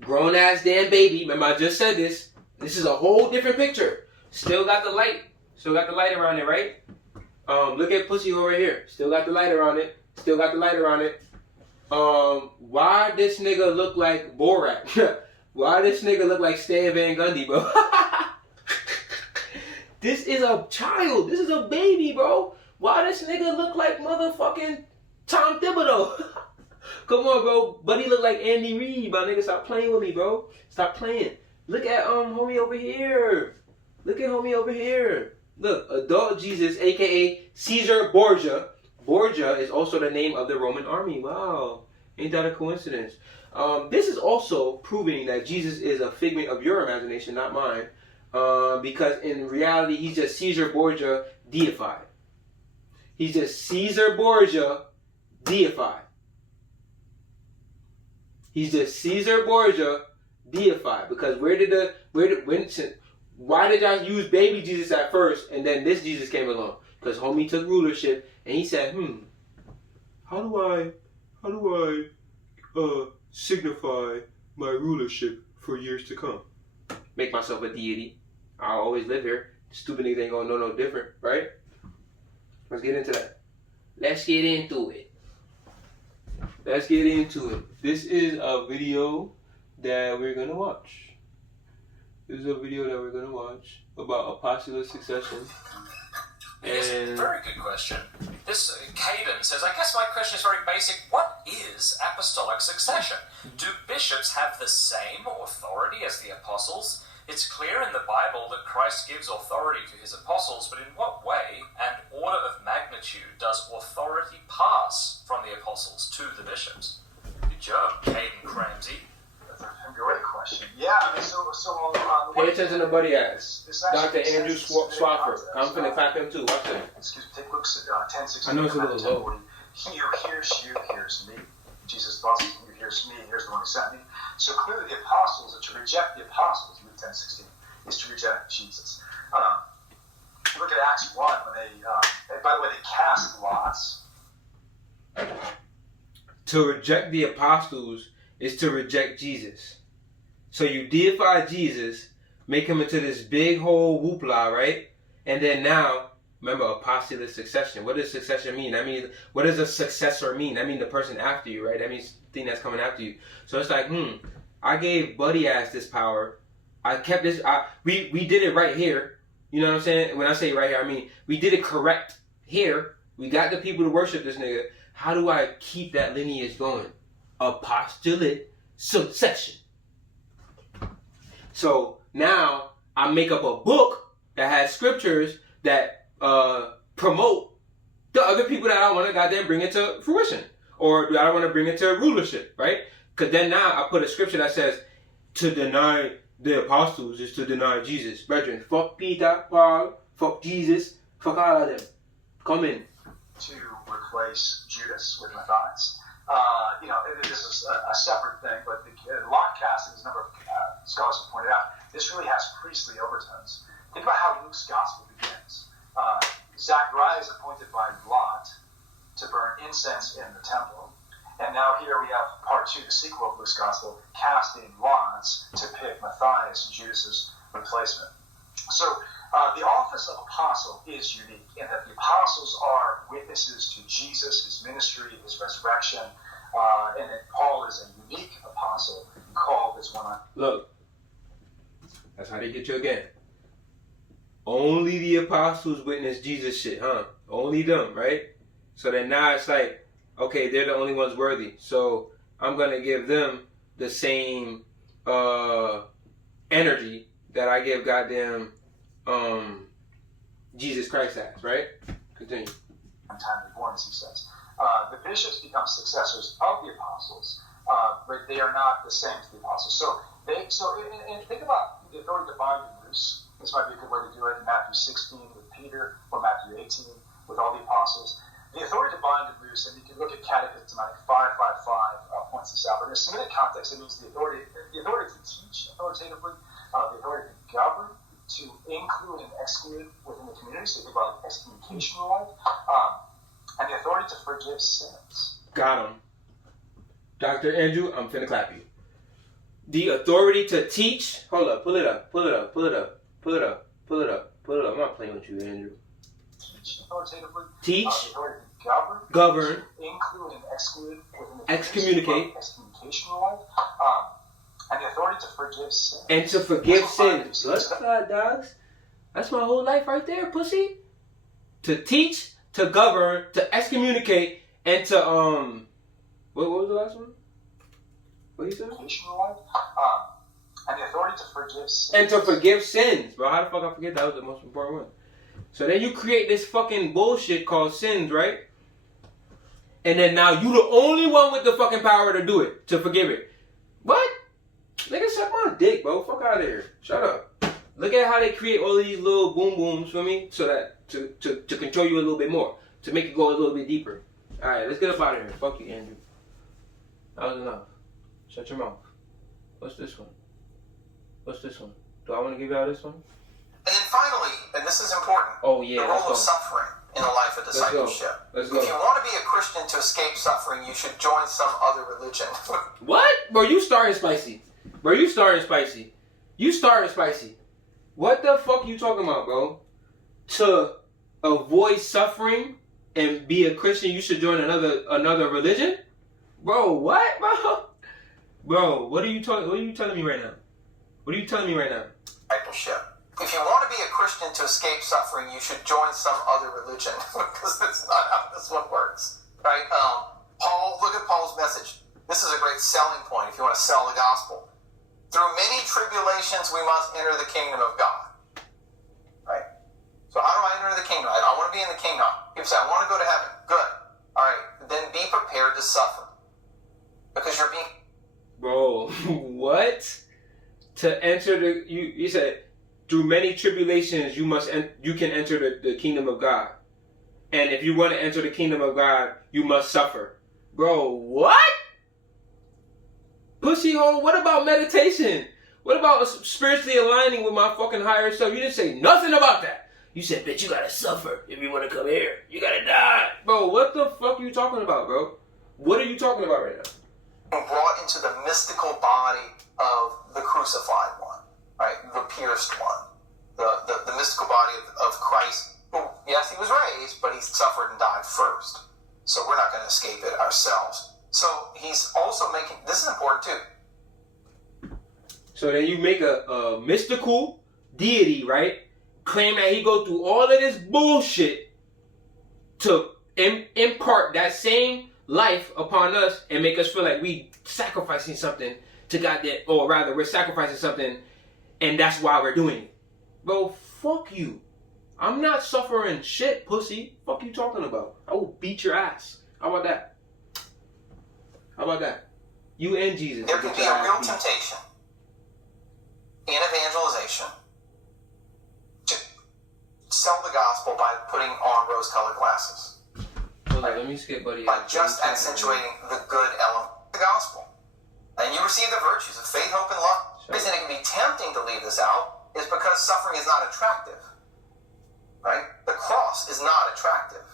Grown ass damn baby. Remember, I just said this. This is a whole different picture. Still got the light. Around it, right? Look at pussy over here. Still got the light around it. Why this nigga look like Borat? Why this nigga look like Stan Van Gundy, bro? This is a child. This is a baby, bro. Why this nigga look like motherfucking Tom Thibodeau? Come on, bro. Buddy look like Andy Reid, my nigga. Stop playing with me, bro. Stop playing. Look at homie over here. Look, adult Jesus, aka Caesar Borgia. Borgia is also the name of the Roman army. Wow. Ain't that a coincidence? This is also proving that Jesus is a figment of your imagination, not mine. Because in reality, he's just Caesar Borgia deified. Because why did y'all use baby Jesus at first and then this Jesus came along? Because homie took rulership and he said, how do I signify my rulership for years to come? Make myself a deity. I'll always live here. Stupid niggas ain't gonna know no different, right? Let's get into that. Let's get into it. This is a video that we're gonna watch. About apostolic succession. Yes, very good question. This Caden says, I guess my question is very basic. What is apostolic succession? Do bishops have the same authority as the apostles? It's clear in the Bible that Christ gives authority to his apostles, but in what way and order of magnitude does authority pass from the apostles to the bishops? Good job, Caden Cramsey. That's a great question. Yeah, I mean, pay attention to Buddy ass. Dr. Andrew Swafford. I'm finna clap him too. Watch that. Excuse me, take Luke 10:16. I know it's a little low. He who hears you hears me. Jesus thus, he who hears me hears the one who sent me. So clearly the apostles, to reject the apostles, Luke 10:16, is to reject Jesus. Look at Acts 1 when they, by the way, they cast lots. To reject the apostles is to reject Jesus. So you deify Jesus, make him into this big whole whoopla, right? And then now, remember, apostolic succession. What does succession mean? That means, what does a successor mean? That means the person after you, right? That means the thing that's coming after you. So it's like, I gave Buddy ass this power. I kept this, we did it right here. You know what I'm saying? When I say right here, I mean we did it correct here. We got the people to worship this nigga. How do I keep that lineage going? Apostolic succession. So now I make up a book that has scriptures that promote the other people that I want to goddamn bring into fruition, or that I want to bring into rulership, right? Because then now I put a scripture that says to deny the apostles is to deny Jesus. Brethren, fuck Peter, Paul, fuck Jesus, fuck all of them. Come in. To replace Judas with Matthias. This is a separate thing, but the lot casting, as a number of scholars have pointed out, this really has priestly overtones. Think about how Luke's gospel begins. Zachariah is appointed by Lot to burn incense in the temple. And now here we have part 2, the sequel of Luke's gospel, casting lots to pick Matthias, Judas's replacement. So the office of apostle is unique in that the apostles are witnesses to Jesus, his ministry, his resurrection, and that Paul is a unique apostle called as one. Look, that's how they get you again. Only the apostles witness Jesus shit, huh? Only them, right? So then now it's like, okay, they're the only ones worthy. So I'm going to give them the same energy that I give goddamn Jesus Christ has, right? Continue. Untimely born, as he says. The bishops become successors of the apostles, but they are not the same as the apostles. So think about the authority to bind and loose. This might be a good way to do it in Matthew 16 with Peter, or Matthew 18 with all the apostles. The authority to bind and loose, and you can look at Catechism, I think 555 points this out. But in a Semitic context, it means the authority to teach authoritatively, the authority to govern, to include and exclude within the community, so think about excommunication right, and the authority to forgive sins. Got him. Dr. Andrew, I'm finna clap you. The authority to teach. Hold up, pull it up. I'm not playing with you, Andrew. Teach authoritatively. Teach. The authority to govern. Include and exclude within the excommunicate. Excommunication right, and the authority to forgive sins. And to forgive sins. What's up, dogs? That's my whole life right there, pussy. To teach, to govern, to excommunicate, and to what was the last one? What you said? And the authority to forgive sins. And to forgive sins. Bro, how the fuck I forget that was the most important one? So then you create this fucking bullshit called sins, right? And then now you the only one with the fucking power to do it, to forgive it. What? Nigga, suck my dick, bro. Fuck out of here. Shut up. Look at how they create all these little boom booms for me, so that to control you a little bit more, to make it go a little bit deeper. All right, let's get up out of here. Fuck you, Andrew. That was enough. Shut your mouth. What's this one? Do I want to give y'all this one? And then finally, and this is important, oh yeah, the role of suffering in the life of discipleship. Let's go. If you want to be a Christian to escape suffering, you should join some other religion. What? Bro, you starting spicy. What the fuck you talking about, bro? To avoid suffering and be a Christian, you should join another religion? Bro, what, bro? Bro, what are you telling me right now? Discipleship. If you want to be a Christian to escape suffering, you should join some other religion, because that's not how this one works, right? Paul, look at Paul's message. This is a great selling point if you want to sell the gospel. Through many tribulations, we must enter the kingdom of God, right? So how do I enter the kingdom? I want to be in the kingdom. People say, I want to go to heaven. Good. All right. Then be prepared to suffer, because you're being... Bro, what? To enter you said, through many tribulations you can enter the kingdom of God. And if you want to enter the kingdom of God, you must suffer. Bro, what? Pussy hole, what about meditation? What about spiritually aligning with my fucking higher self? You didn't say nothing about that. You said, bitch, you gotta suffer if you want to come here. You gotta die. Bro, what the fuck are you talking about, bro? What are you talking about right now? Brought into the mystical body of the crucified one, right? The pierced one. The mystical body of Christ, who, yes, he was raised, but he suffered and died first. So we're not going to escape it ourselves. So he's also making, this is important too. So then you make a mystical deity, right? claim that he go through all of this bullshit to impart that same life upon us and make us feel like we sacrificing something to God, that, or rather we're sacrificing something and that's why we're doing it. Bro, fuck you. I'm not suffering shit, pussy. Fuck you talking about? I will beat your ass. How about that? How about that? You and Jesus. There can be a real temptation in evangelization to sell the gospel by putting on rose-colored glasses. Hold on, let me skip, buddy. By just accentuating the good element of the gospel. And you receive the virtues of faith, hope, and love. The reason it can be tempting to leave this out is because suffering is not attractive. Right? The cross is not attractive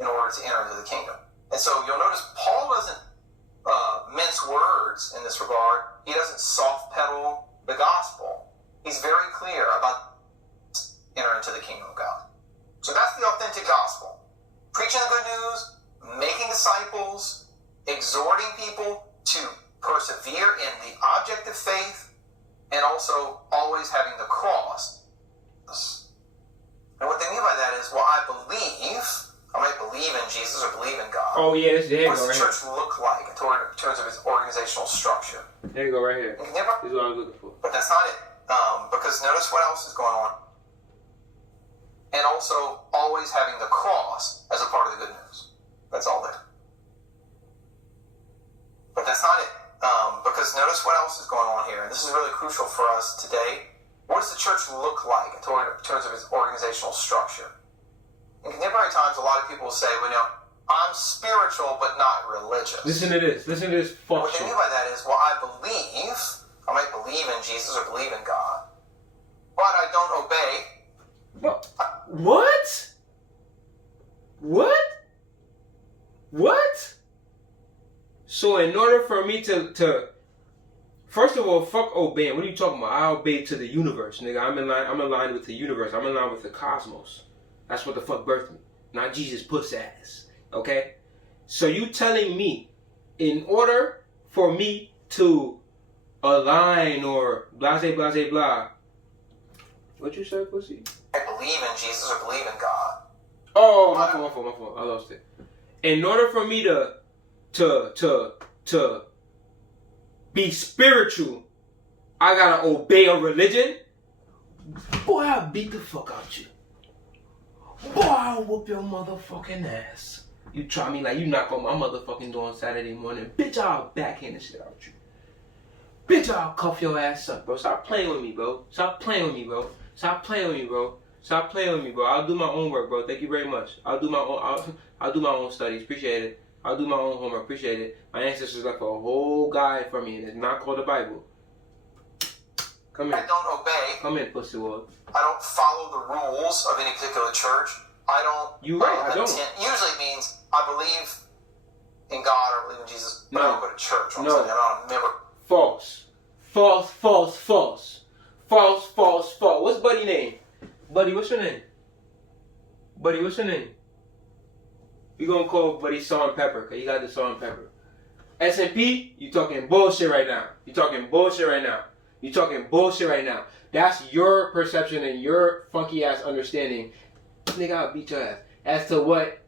in order to enter into the kingdom. And so you'll notice Paul doesn't mince words in this regard. He doesn't soft pedal the gospel. He's very clear about enter into the kingdom of God. So that's the authentic gospel. Preaching the good news, making disciples, exhorting people to persevere in the object of faith, and also always having the cross. And what they mean by that is, well, I might believe in Jesus or believe in God. Oh, yeah, there you go. What does the church look like in terms of its organizational structure? There you go, right here. This is what I was looking for. But that's not it. Because notice what else is going on. And also, always having the cross as a part of the good news. That's all there. But that's not it. Because notice what else is going on here. And this is really crucial for us today. What does the church look like in terms of its organizational structure? In contemporary times, a lot of people will say, well, I'm spiritual but not religious. Listen to this. Fuck what they mean by that is, well, I might believe in Jesus or believe in God, but I don't obey. What? So in order for me to first of all, fuck obeying. What are you talking about? I obey to the universe, nigga. I'm in line with the universe. I'm in line with the cosmos. That's what the fuck birthed me. Not Jesus' puss ass. Okay? So you telling me, in order for me to align or blah, blah. What you said, pussy? I believe in Jesus or believe in God. Oh, my fault. I lost it. In order for me to be spiritual, I gotta obey a religion? Boy, I'll beat the fuck out you. Boy, I'll whoop your motherfucking ass. You try me like you knock on my motherfucking door on Saturday morning. Bitch, I'll backhand the shit out you. Bitch, I'll cuff your ass up, bro. Stop playing with me, bro. I'll do my own work, bro. Thank you very much. I'll do my own studies. Appreciate it. I'll do my own homework. Appreciate it. My ancestors left a whole guide for me, and it's not called the Bible. Come in. I don't obey. Come in, pussy boy. I don't follow the rules of any particular church. I don't. You right, I don't. Usually means I believe in God or believe in Jesus, but I don't go to church. I'm not a member. False. What's Buddy name? Buddy, what's your name? We gonna call Buddy Salt and Pepper, cause you got the salt and pepper. S&P, you talking bullshit right now. That's your perception and your funky ass understanding. Nigga, I'll beat your ass. As to what,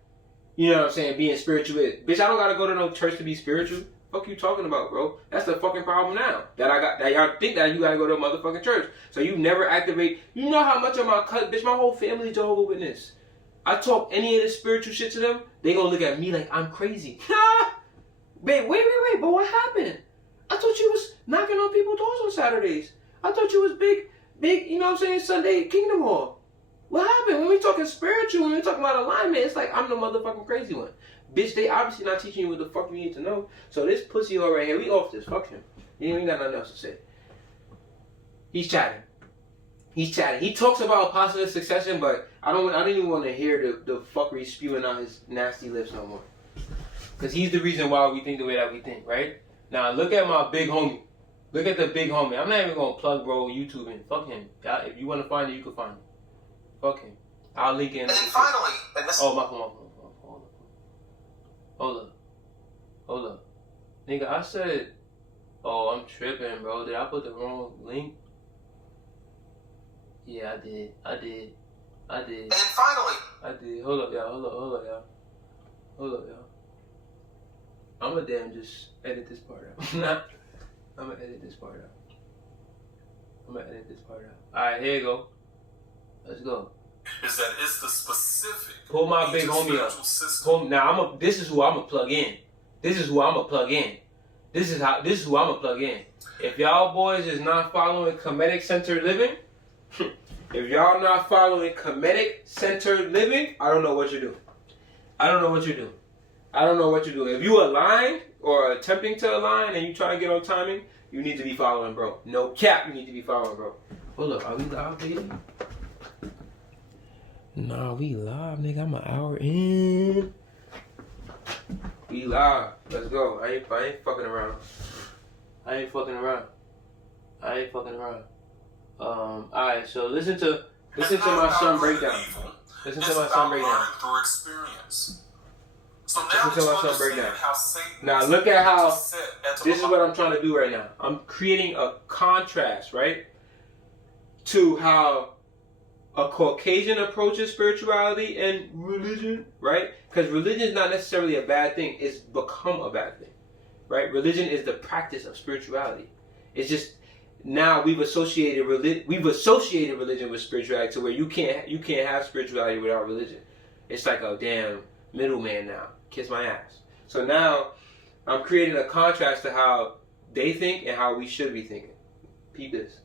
you know what I'm saying, being spiritual is. Bitch, I don't gotta go to no church to be spiritual. Fuck you talking about, bro? That's the fucking problem now. That y'all think that you gotta go to a motherfucking church. So you never activate. You know how much of my bitch, my whole family Jehovah's Witness. I talk any of this spiritual shit to them, they gonna look at me like I'm crazy. Babe, wait, but what happened? I thought you was knocking on people's doors on Saturdays. I thought you was big, you know what I'm saying, Sunday Kingdom Hall. What happened? When we talking spiritual, when we talking about alignment, it's like I'm the motherfucking crazy one. Bitch, they obviously not teaching you what the fuck you need to know. So this pussy hole right here, we off this. Fuck him. He ain't got nothing else to say. He's chatting. He talks about apostolic succession, but I don't even want to hear the fuckery spewing out his nasty lips no more. Because he's the reason why we think the way that we think, right? Now, look at my big homie. Look at the big homie. I'm not even going to plug bro YouTube in. Fuck him. If you want to find it, you can find it. Fuck him. I'll link it in. And then finally, and this... Oh, my phone. Hold up. Nigga, I said... Oh, I'm tripping, bro. Did I put the wrong link? Yeah, I did. And then finally, I did. Hold up, y'all. I'm gonna damn just edit this part out. I'm gonna edit this part out. Alright, here you go. Let's go. Is that it's the specific. Pull my big homie up. Now this is who I'm gonna plug in. This is who I'm gonna plug in. If y'all boys is not following comedic centered living, I don't know what you're doing. If you aligned or attempting to align and you trying to get on timing, you need to be following, bro. No cap, you need to be following, bro. Hold up, are we live, baby? Nah, we live, nigga. I'm an hour in. We live. Let's go. I ain't fucking around. Alright, so listen to my son breakdown. Through experience. So now Now look at how this is what I'm trying to do right now. I'm creating a contrast, right? To how a Caucasian approaches spirituality and religion, right? Because religion is not necessarily a bad thing. It's become a bad thing, right? Religion is the practice of spirituality. It's just now we've associated religion with spirituality to where you can't have spirituality without religion. It's like a damn middleman now. Kiss my ass. So now I'm creating a contrast to how they think and how we should be thinking. Peep this.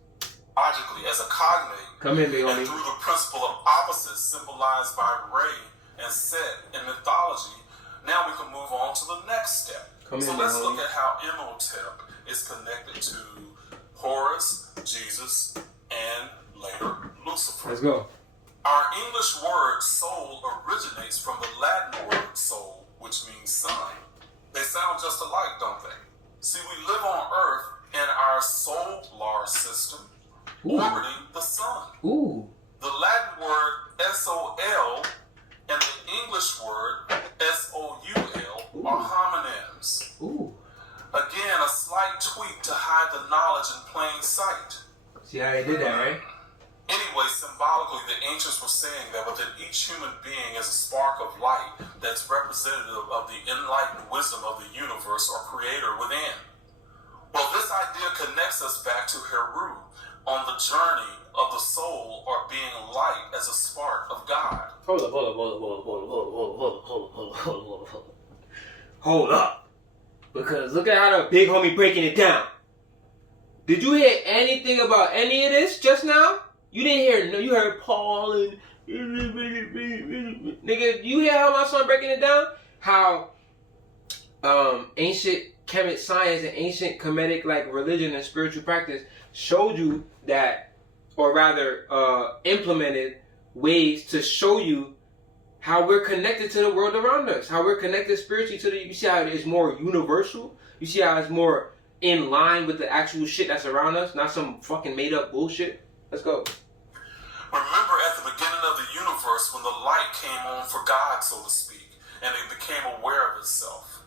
Logically, as a cognate, Come in, big and homie. through the principle of opposites symbolized by Ray and Set in mythology, now we can move on to the next step. Come so in, let's big look homie. at how Imhotep is connected to Horus, Jesus, and later Lucifer. Let's go. Our English word soul originates from the Latin word soul, which means sun. They sound just alike, don't they? See, we live on Earth in our solar system, orbiting the sun. Ooh. The Latin word S-O-L and the English word S-O-U-L are homonyms. Ooh. Again, a slight tweak to hide the knowledge in plain sight. See how they did that, right? Anyway, symbolically, the ancients were saying that within each human being is a spark of light that's representative of the enlightened wisdom of the universe or creator within. Well, this idea connects us back to Heru on the journey of the soul or being light as a spark of God. Hold up. Because look at how the big homie breaking it down. Did you hear anything about any of this just now? You didn't hear, no, you heard Paul and nigga, you hear how my son breaking it down? How ancient Kemet science and ancient Kemetic like religion and spiritual practice showed you that, or rather implemented ways to show you how we're connected to the world around us, how we're connected spiritually to the, you see how it's more universal? You see how it's more in line with the actual shit that's around us, not some fucking made up bullshit? Let's go. Remember at the beginning of the universe when the light came on for God, so to speak, and it became aware of itself.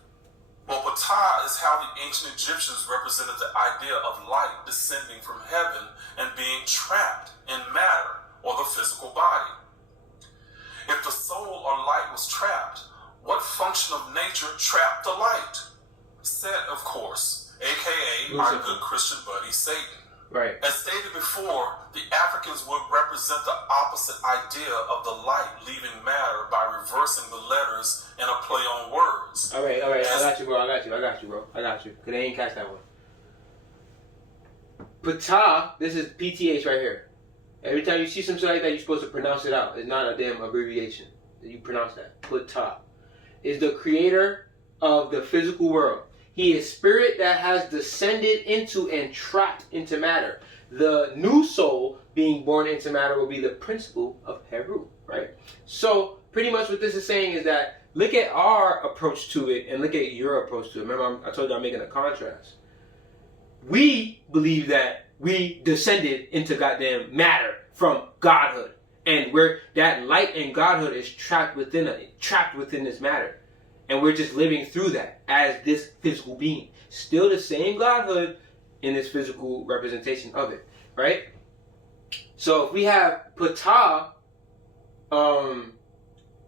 Well, Ptah is how the ancient Egyptians represented the idea of light descending from heaven and being trapped in matter or the physical body. If the soul or light was trapped, what function of nature trapped the light? Set, of course, aka our good Christian buddy Satan. Right. As stated before, the Africans would represent the opposite idea of the light leaving matter by reversing the letters in a play on words. All right. I got you, bro. I got you. Because they ain't catch that one. Ptah, this is PTH right here. Every time you see something like that, you're supposed to pronounce it out. It's not a damn abbreviation. You pronounce that. Ptah is the creator of the physical world. He is spirit that has descended into and trapped into matter. The new soul being born into matter will be the principle of Heru, right? So pretty much what this is saying is that look at our approach to it and look at your approach to it. Remember, I told you I'm making a contrast. We believe that we descended into goddamn matter from godhood. And where that light and godhood is trapped within this matter. And we're just living through that as this physical being. Still the same godhood in this physical representation of it, right? So if we have Ptah,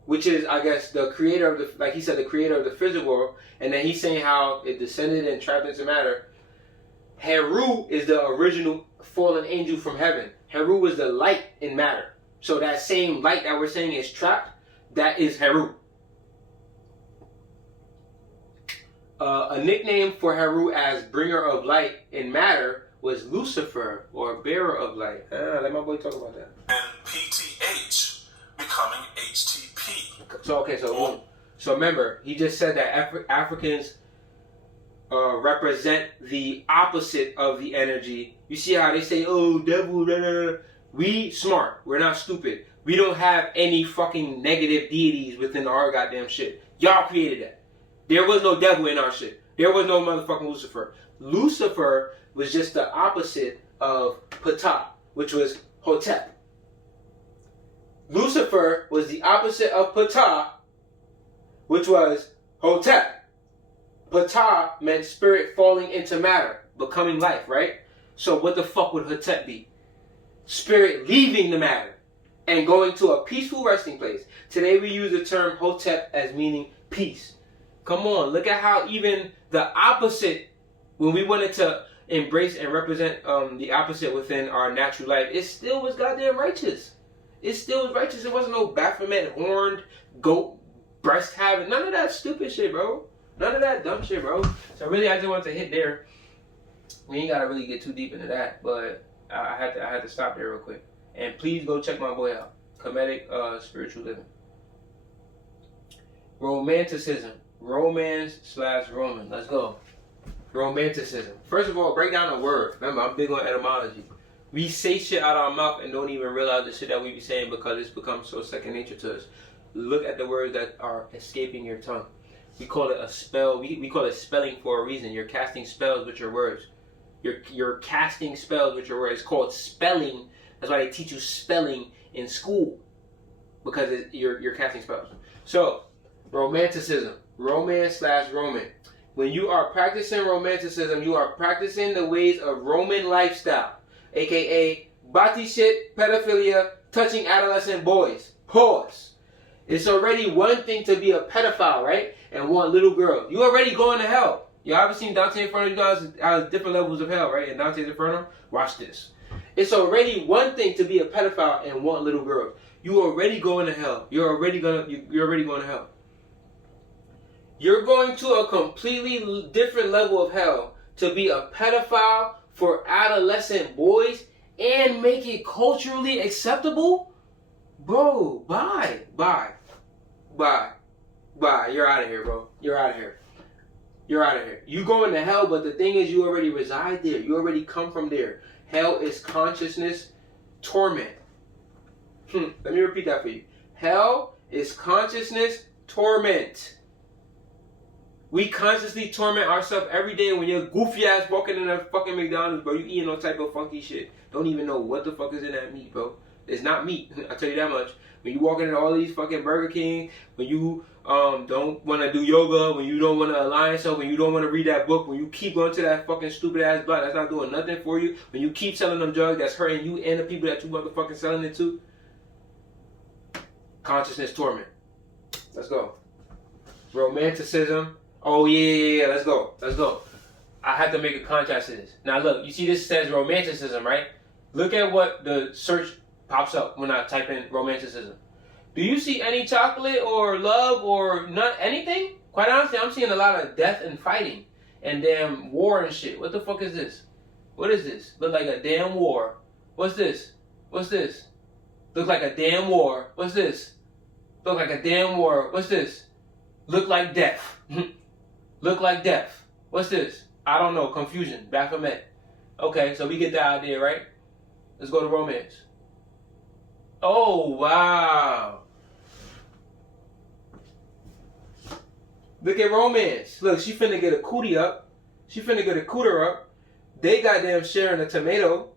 which is, I guess, the creator of the, like he said, the creator of the physical world, and then he's saying how it descended and trapped into matter. Heru is the original fallen angel from heaven. Heru was the light in matter. So that same light that we're saying is trapped, that is Heru. A nickname for Heru as bringer of light in matter was Lucifer, or bearer of light. Let my boy talk about that. And PTH becoming HTP. So remember, he just said that Africans represent the opposite of the energy. You see how they say, oh, devil, blah, blah, blah. We smart. We're not stupid. We don't have any fucking negative deities within our goddamn shit. Y'all created that. There was no devil in our shit. There was no motherfucking Lucifer. Lucifer was just the opposite of Ptah, which was Hotep. Lucifer was the opposite of Ptah, which was Hotep. Ptah meant spirit falling into matter, becoming life, right? So what the fuck would Hotep be? Spirit leaving the matter and going to a peaceful resting place. Today we use the term Hotep as meaning peace. Come on, look at how even the opposite, when we wanted to embrace and represent the opposite within our natural life, it still was goddamn righteous. It still was righteous. It wasn't no Baphomet, horned, goat, breast having, none of that stupid shit, bro. None of that dumb shit, bro. So really, I just wanted to hit there. We ain't gotta really get too deep into that, but I had to stop there real quick. And please go check my boy out, Comedic Spiritual Living. Romanticism. Romance/Roman. Let's go. Romanticism. First of all, break down a word. Remember, I'm big on etymology. We say shit out our mouth and don't even realize the shit that we be saying because it's become so second nature to us. Look at the words that are escaping your tongue. We call it a spell. We call it spelling for a reason. You're casting spells with your words. You're casting spells with your words. It's called spelling. That's why they teach you spelling in school, because you're casting spells. So, romanticism. Romance/Roman. When you are practicing romanticism, you are practicing the ways of Roman lifestyle, aka bati shit, pedophilia, touching adolescent boys. Pause. It's already one thing to be a pedophile, right? And want little girls. You already going to hell. You ever seen Dante Inferno? You know how different levels of hell, right? In Dante's Inferno, watch this. It's already one thing to be a pedophile and want little girls. You already going to hell. You're already going to hell. You're going to a completely different level of hell to be a pedophile for adolescent boys and make it culturally acceptable? Bro, bye. You're out of here, bro. You're out of here. You going to hell, but the thing is you already reside there. You already come from there. Hell is consciousness torment. Let me repeat that for you. Hell is consciousness torment. We consciously torment ourselves every day when you're goofy ass walking in a fucking McDonald's, bro. You eating no type of funky shit. Don't even know what the fuck is in that meat, bro. It's not meat. I tell you that much. When you walking into all these fucking Burger King, when you don't want to do yoga, when you don't want to align yourself, when you don't want to read that book, when you keep going to that fucking stupid ass block that's not doing nothing for you, when you keep selling them drugs that's hurting you and the people that you motherfucking selling it to, consciousness torment. Let's go. Romanticism. Oh yeah, let's go. I have to make a contrast to this. Now look, you see this says romanticism, right? Look at what the search pops up when I type in romanticism. Do you see any chocolate or love or not anything? Quite honestly, I'm seeing a lot of death and fighting and damn war and shit. What the fuck is this? What is this? Look like a damn war. What's this? Look like a damn war. What's this? Look like a damn war. What's this? Look like death. Look like death. What's this? I don't know. Confusion. Baphomet. Okay, so we get the idea, right? Let's go to romance. Oh, wow. Look at romance. Look, she finna get a cootie up. She finna get a cooter up. They goddamn sharing a tomato.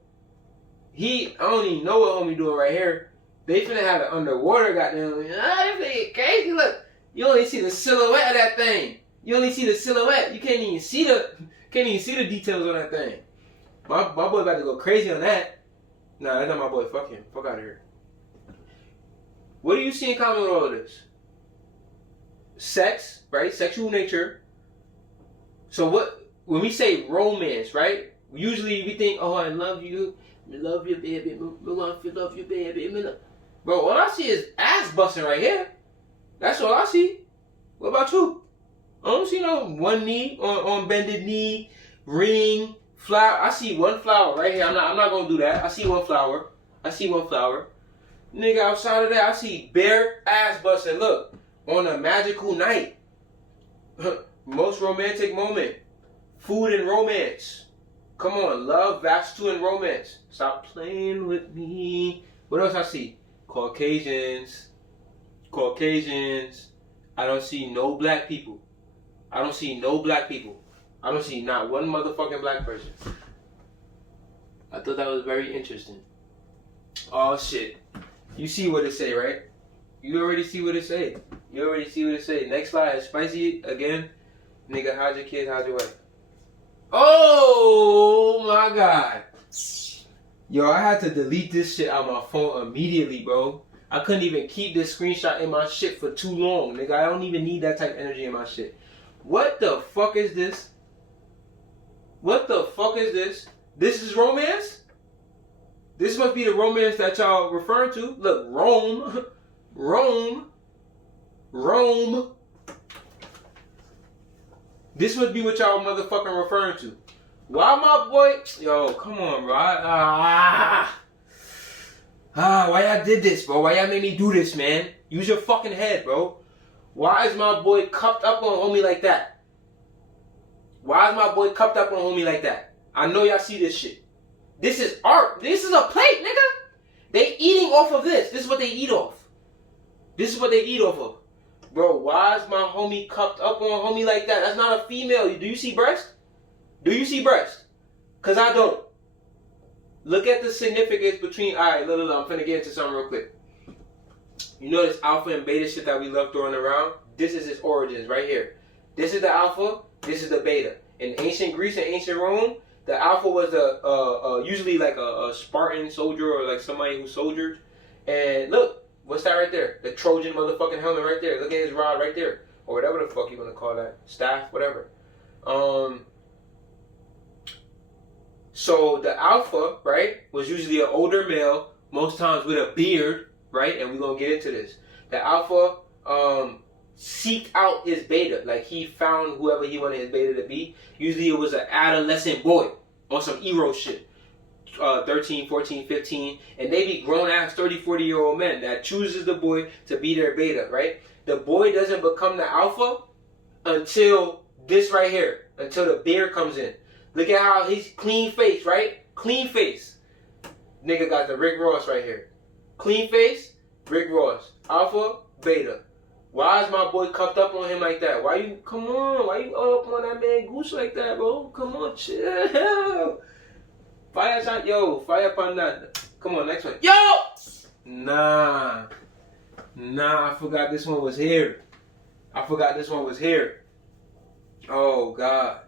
I don't even know what homie doing right here. They finna have it underwater, goddamn. This nigga crazy. Look, you only see the silhouette of that thing. You only see the silhouette. You can't even see the details on that thing. My boy about to go crazy on that. Nah, that's not my boy. Fuck him. Fuck out of here. What do you see in common with all of this? Sex, right? Sexual nature. So what? When we say romance, right? Usually we think, oh, I love you, baby, love you, baby. Bro, all I see is ass busting right here. That's all I see. What about you? I don't see no one knee on bended knee, ring, flower. I see one flower right here. I'm not gonna do that. I see one flower. Nigga, outside of that, I see bare ass busting. Look, on a magical night, most romantic moment, food and romance. Come on, love, Vastu, and romance. Stop playing with me. What else I see? Caucasians. I don't see no black people. I don't see not one motherfucking black person. I thought that was very interesting. Oh shit. You see what it say, right? You already see what it say. Next slide. Spicy again. Nigga, how's your kids? How's your wife? Oh my god. Yo, I had to delete this shit out my phone immediately, bro. I couldn't even keep this screenshot in my shit for too long, nigga. I don't even need that type of energy in my shit. What the fuck is this? This is romance? This must be the romance that y'all referring to. Look, Rome. This must be what y'all motherfucking referring to. Why my boy? Yo, come on, bro. Why y'all did this, bro? Why y'all made me do this, man? Use your fucking head, bro. Why is my boy cupped up on homie like that? I know y'all see this shit. This is art. This is a plate, nigga. They eating off of this. This is what they eat off. Of. Bro, why is my homie cupped up on homie like that? That's not a female. Do you see breast? Because I don't. Look at the significance between... Alright, look, I'm finna get into something real quick. You know this alpha and beta shit that we love throwing around? This is its origins right here. This is the alpha. This is the beta. In ancient Greece and ancient Rome, the alpha was usually like a Spartan soldier or like somebody who soldiered. And look, what's that right there? The Trojan motherfucking helmet right there. Look at his rod right there. Or whatever the fuck you want to call that. Staff, whatever. So the alpha, right, was usually an older male, most times with a beard, right? And we're going to get into this. The alpha seeked out his beta. Like he found whoever he wanted his beta to be. Usually it was an adolescent boy on some Eero shit. 13, 14, 15. And they be grown-ass 30, 40-year-old men that chooses the boy to be their beta, right? The boy doesn't become the alpha until this right here. Until the beard comes in. Look at how he's clean face, right? Clean face. Nigga got the Rick Ross right here. Clean face, Rick Ross. Alpha, beta. Why is my boy cuffed up on him like that? Why you up on that man goose like that, bro? Come on, chill. Fire shot, fire upon that. Come on, next one. Yo! Nah, I forgot this one was here. Oh, God.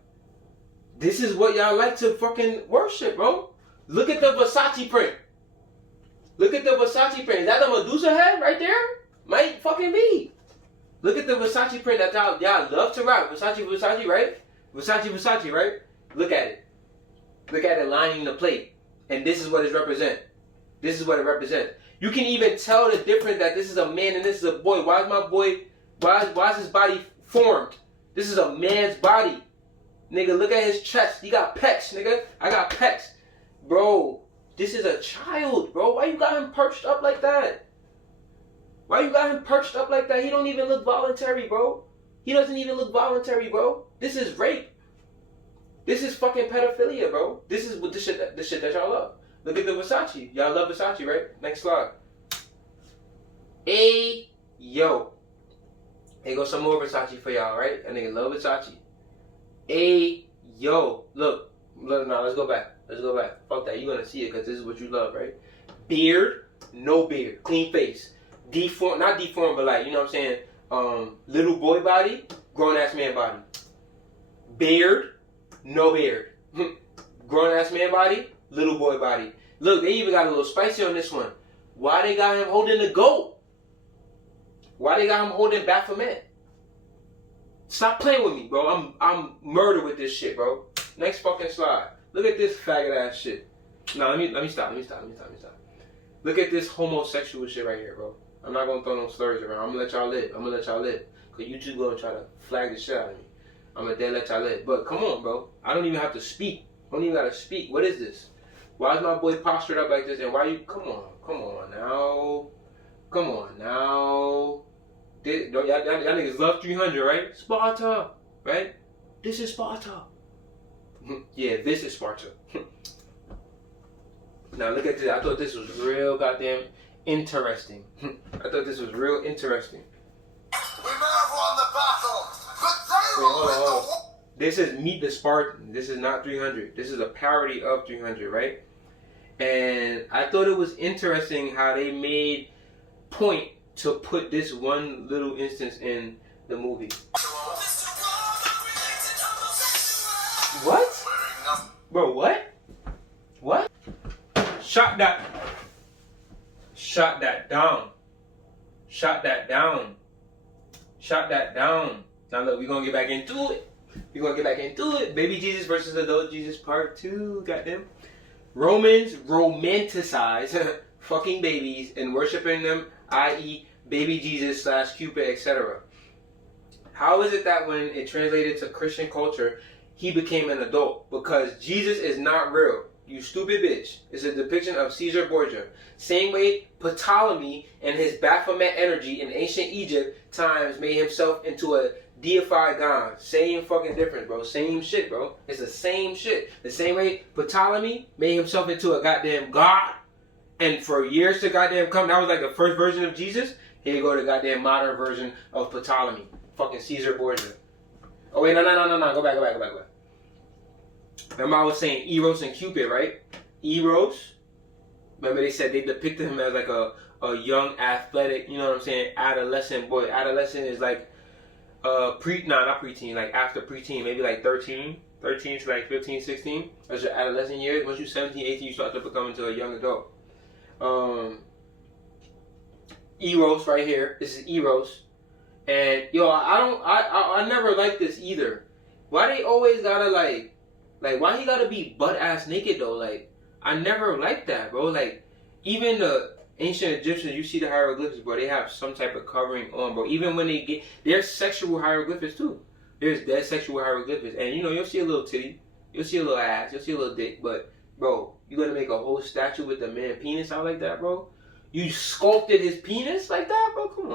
This is what y'all like to fucking worship, bro. Look at the Versace print. Is that the Medusa head right there? Might fucking be. Look at the Versace print that y'all love to rock. Versace, right? Versace, right? Look at it. Lining the plate. And this is what it represents. You can even tell the difference that this is a man and this is a boy. Why is his body formed? This is a man's body. Nigga, look at his chest. He got pecs, nigga. I got pecs. Bro, this is a child, bro. Why you got him perched up like that? He don't even look voluntary, bro. This is rape. This is fucking pedophilia, bro. This is what the shit that y'all love. Look at the Versace. Y'all love Versace, right? Next slide. Hey, yo. Here goes some more Versace for y'all, right? That nigga love Versace. Hey, yo. Look, now let's go back. Fuck that. You're gonna see it because this is what you love, right? Beard, no beard. Clean face. Deformed, not deformed, but like, you know what I'm saying? Little boy body, grown ass man body. Beard, no beard. Grown ass man body, little boy body. Look, they even got a little spicy on this one. Why they got him holding the goat? Why they got him holding Baphomet? Stop playing with me, bro. I'm murdered with this shit, bro. Next fucking slide. Look at this faggot ass shit. No, let me stop. Look at this homosexual shit right here, bro. I'm not gonna throw no slurs around. I'm gonna let y'all live. Cause you two gonna try to flag the shit out of me. I'm gonna let y'all live. But come on, bro. I don't even have to speak. I don't even gotta speak. What is this? Why is my boy postured up like this? And why you? Come on now. Y'all niggas love 300, right? Sparta, right? This is Sparta. Yeah, this is Sparta. Now look at this. I thought this was real goddamn interesting. We may have won the battle, but they will win the war. This is Meet the Spartan. This is not 300. This is a parody of 300, right? And I thought it was interesting how they made point to put this one little instance in the movie. What? Bro, what? What? Shot that down. Now look, we're gonna get back into it. Baby Jesus versus adult Jesus part 2. Goddamn. Romans romanticize fucking babies and worshiping them, i.e. baby Jesus / Cupid, etc. How is it that when it translated to Christian culture, he became an adult? Because Jesus is not real. You stupid bitch. It's a depiction of Caesar Borgia. Same way Ptolemy and his Baphomet energy in ancient Egypt times made himself into a deified god. Same fucking difference, bro. Same shit, bro. It's the same shit. The same way Ptolemy made himself into a goddamn god. And for years to goddamn come, that was like the first version of Jesus. Here you go, the goddamn modern version of Ptolemy. Fucking Caesar Borgia. Oh wait, no. Go back. Remember I was saying Eros and Cupid, right? Eros. Remember they said they depicted him as like a young, athletic, you know what I'm saying, adolescent boy. Adolescent is like not preteen, like after preteen, maybe like 13 to like 15, 16. That's your adolescent years. Once you're 17, 18, you start to become into a young adult. Eros right here. This is Eros. And yo, I never liked this either. Why they always gotta like why he gotta be butt ass naked though? Like, I never liked that, bro. Like, even the ancient Egyptians, you see the hieroglyphics, bro, they have some type of covering on, bro. Even when they get, there's sexual hieroglyphics too. There's dead sexual hieroglyphics. And you know, you'll see a little titty, you'll see a little ass, you'll see a little dick, but bro, you gonna make a whole statue with the man penis out like that, bro? You sculpted his penis like that, bro? Come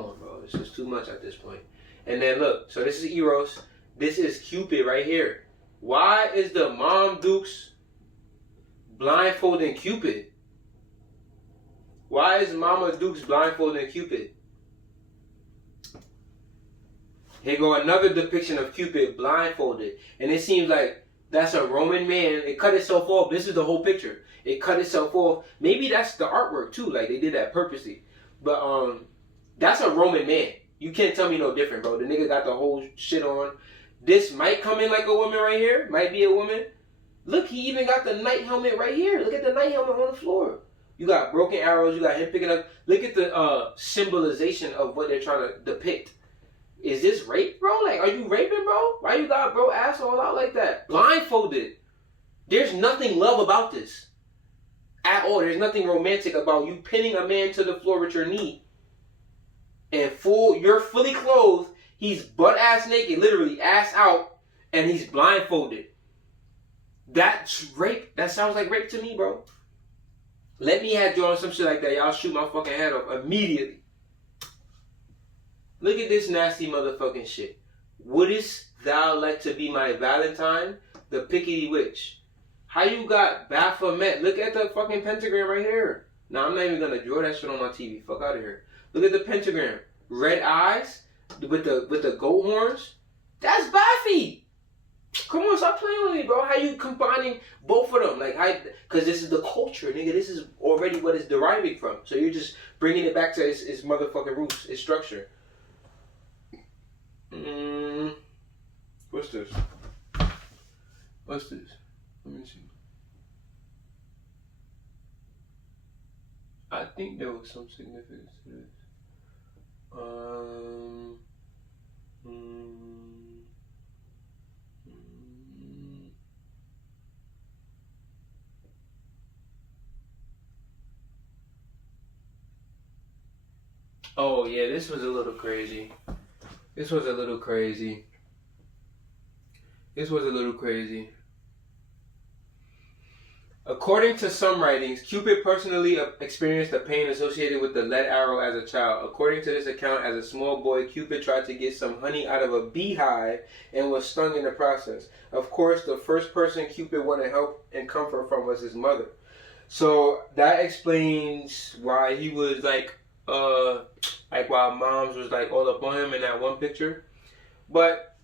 on, bro. It's just too much at this point. And then look, so this is Eros. This is Cupid right here. Why is the Mom Dukes blindfolding Cupid? Why is Mama Dukes blindfolding Cupid? Here go another depiction of Cupid blindfolded. And it seems like that's a Roman man. It cut itself off. This is the whole picture. It cut itself off. Maybe that's the artwork too. Like they did that purposely. But that's a Roman man. You can't tell me no different, bro. The nigga got the whole shit on. This might come in like a woman right here. Might be a woman. Look, he even got the knight helmet right here. Look at the knight helmet on the floor. You got broken arrows. You got him picking up. Look at the symbolization of what they're trying to depict. Is this rape, bro? Like, are you raping, bro? Why you got bro ass all out like that? Blindfolded. There's nothing love about this. At all. There's nothing romantic about you pinning a man to the floor with your knee. And you're fully clothed. He's butt ass naked, literally ass out, and he's blindfolded. That's rape. That sounds like rape to me, bro. Let me have drawn some shit like that. Y'all shoot my fucking head off immediately. Look at this nasty motherfucking shit. Wouldst thou like to be my Valentine? The pickety witch. How you got Baphomet? Look at the fucking pentagram right here. Now I'm not even gonna draw that shit on my TV. Fuck out of here. Look at the pentagram. Red eyes with the goat horns. That's Buffy. Come on, stop playing with me, bro. How you combining both of them? Like, because this is the culture, nigga. This is already what it's deriving from. So you're just bringing it back to its motherfucking roots, its structure. What's this? Let me see. I think there was some significance to this. Oh yeah, this was a little crazy. This was a little crazy. According to some writings, Cupid personally experienced the pain associated with the lead arrow as a child. According to this account, as a small boy, Cupid tried to get some honey out of a beehive and was stung in the process. Of course, the first person Cupid wanted help and comfort from was his mother. So that explains why he was like while moms was like all up on him in that one picture. But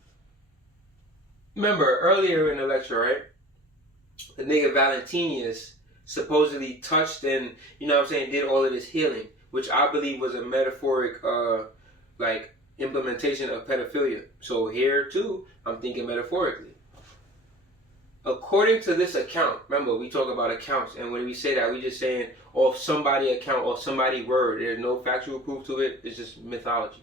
remember earlier in the lecture, right? The nigga Valentines supposedly touched and, you know what I'm saying, did all of this healing, which I believe was a metaphoric implementation of pedophilia. So here too, I'm thinking metaphorically. According to this account, remember we talk about accounts, and when we say that, we just saying off somebody account or somebody word. There's no factual proof to it. It's just mythology.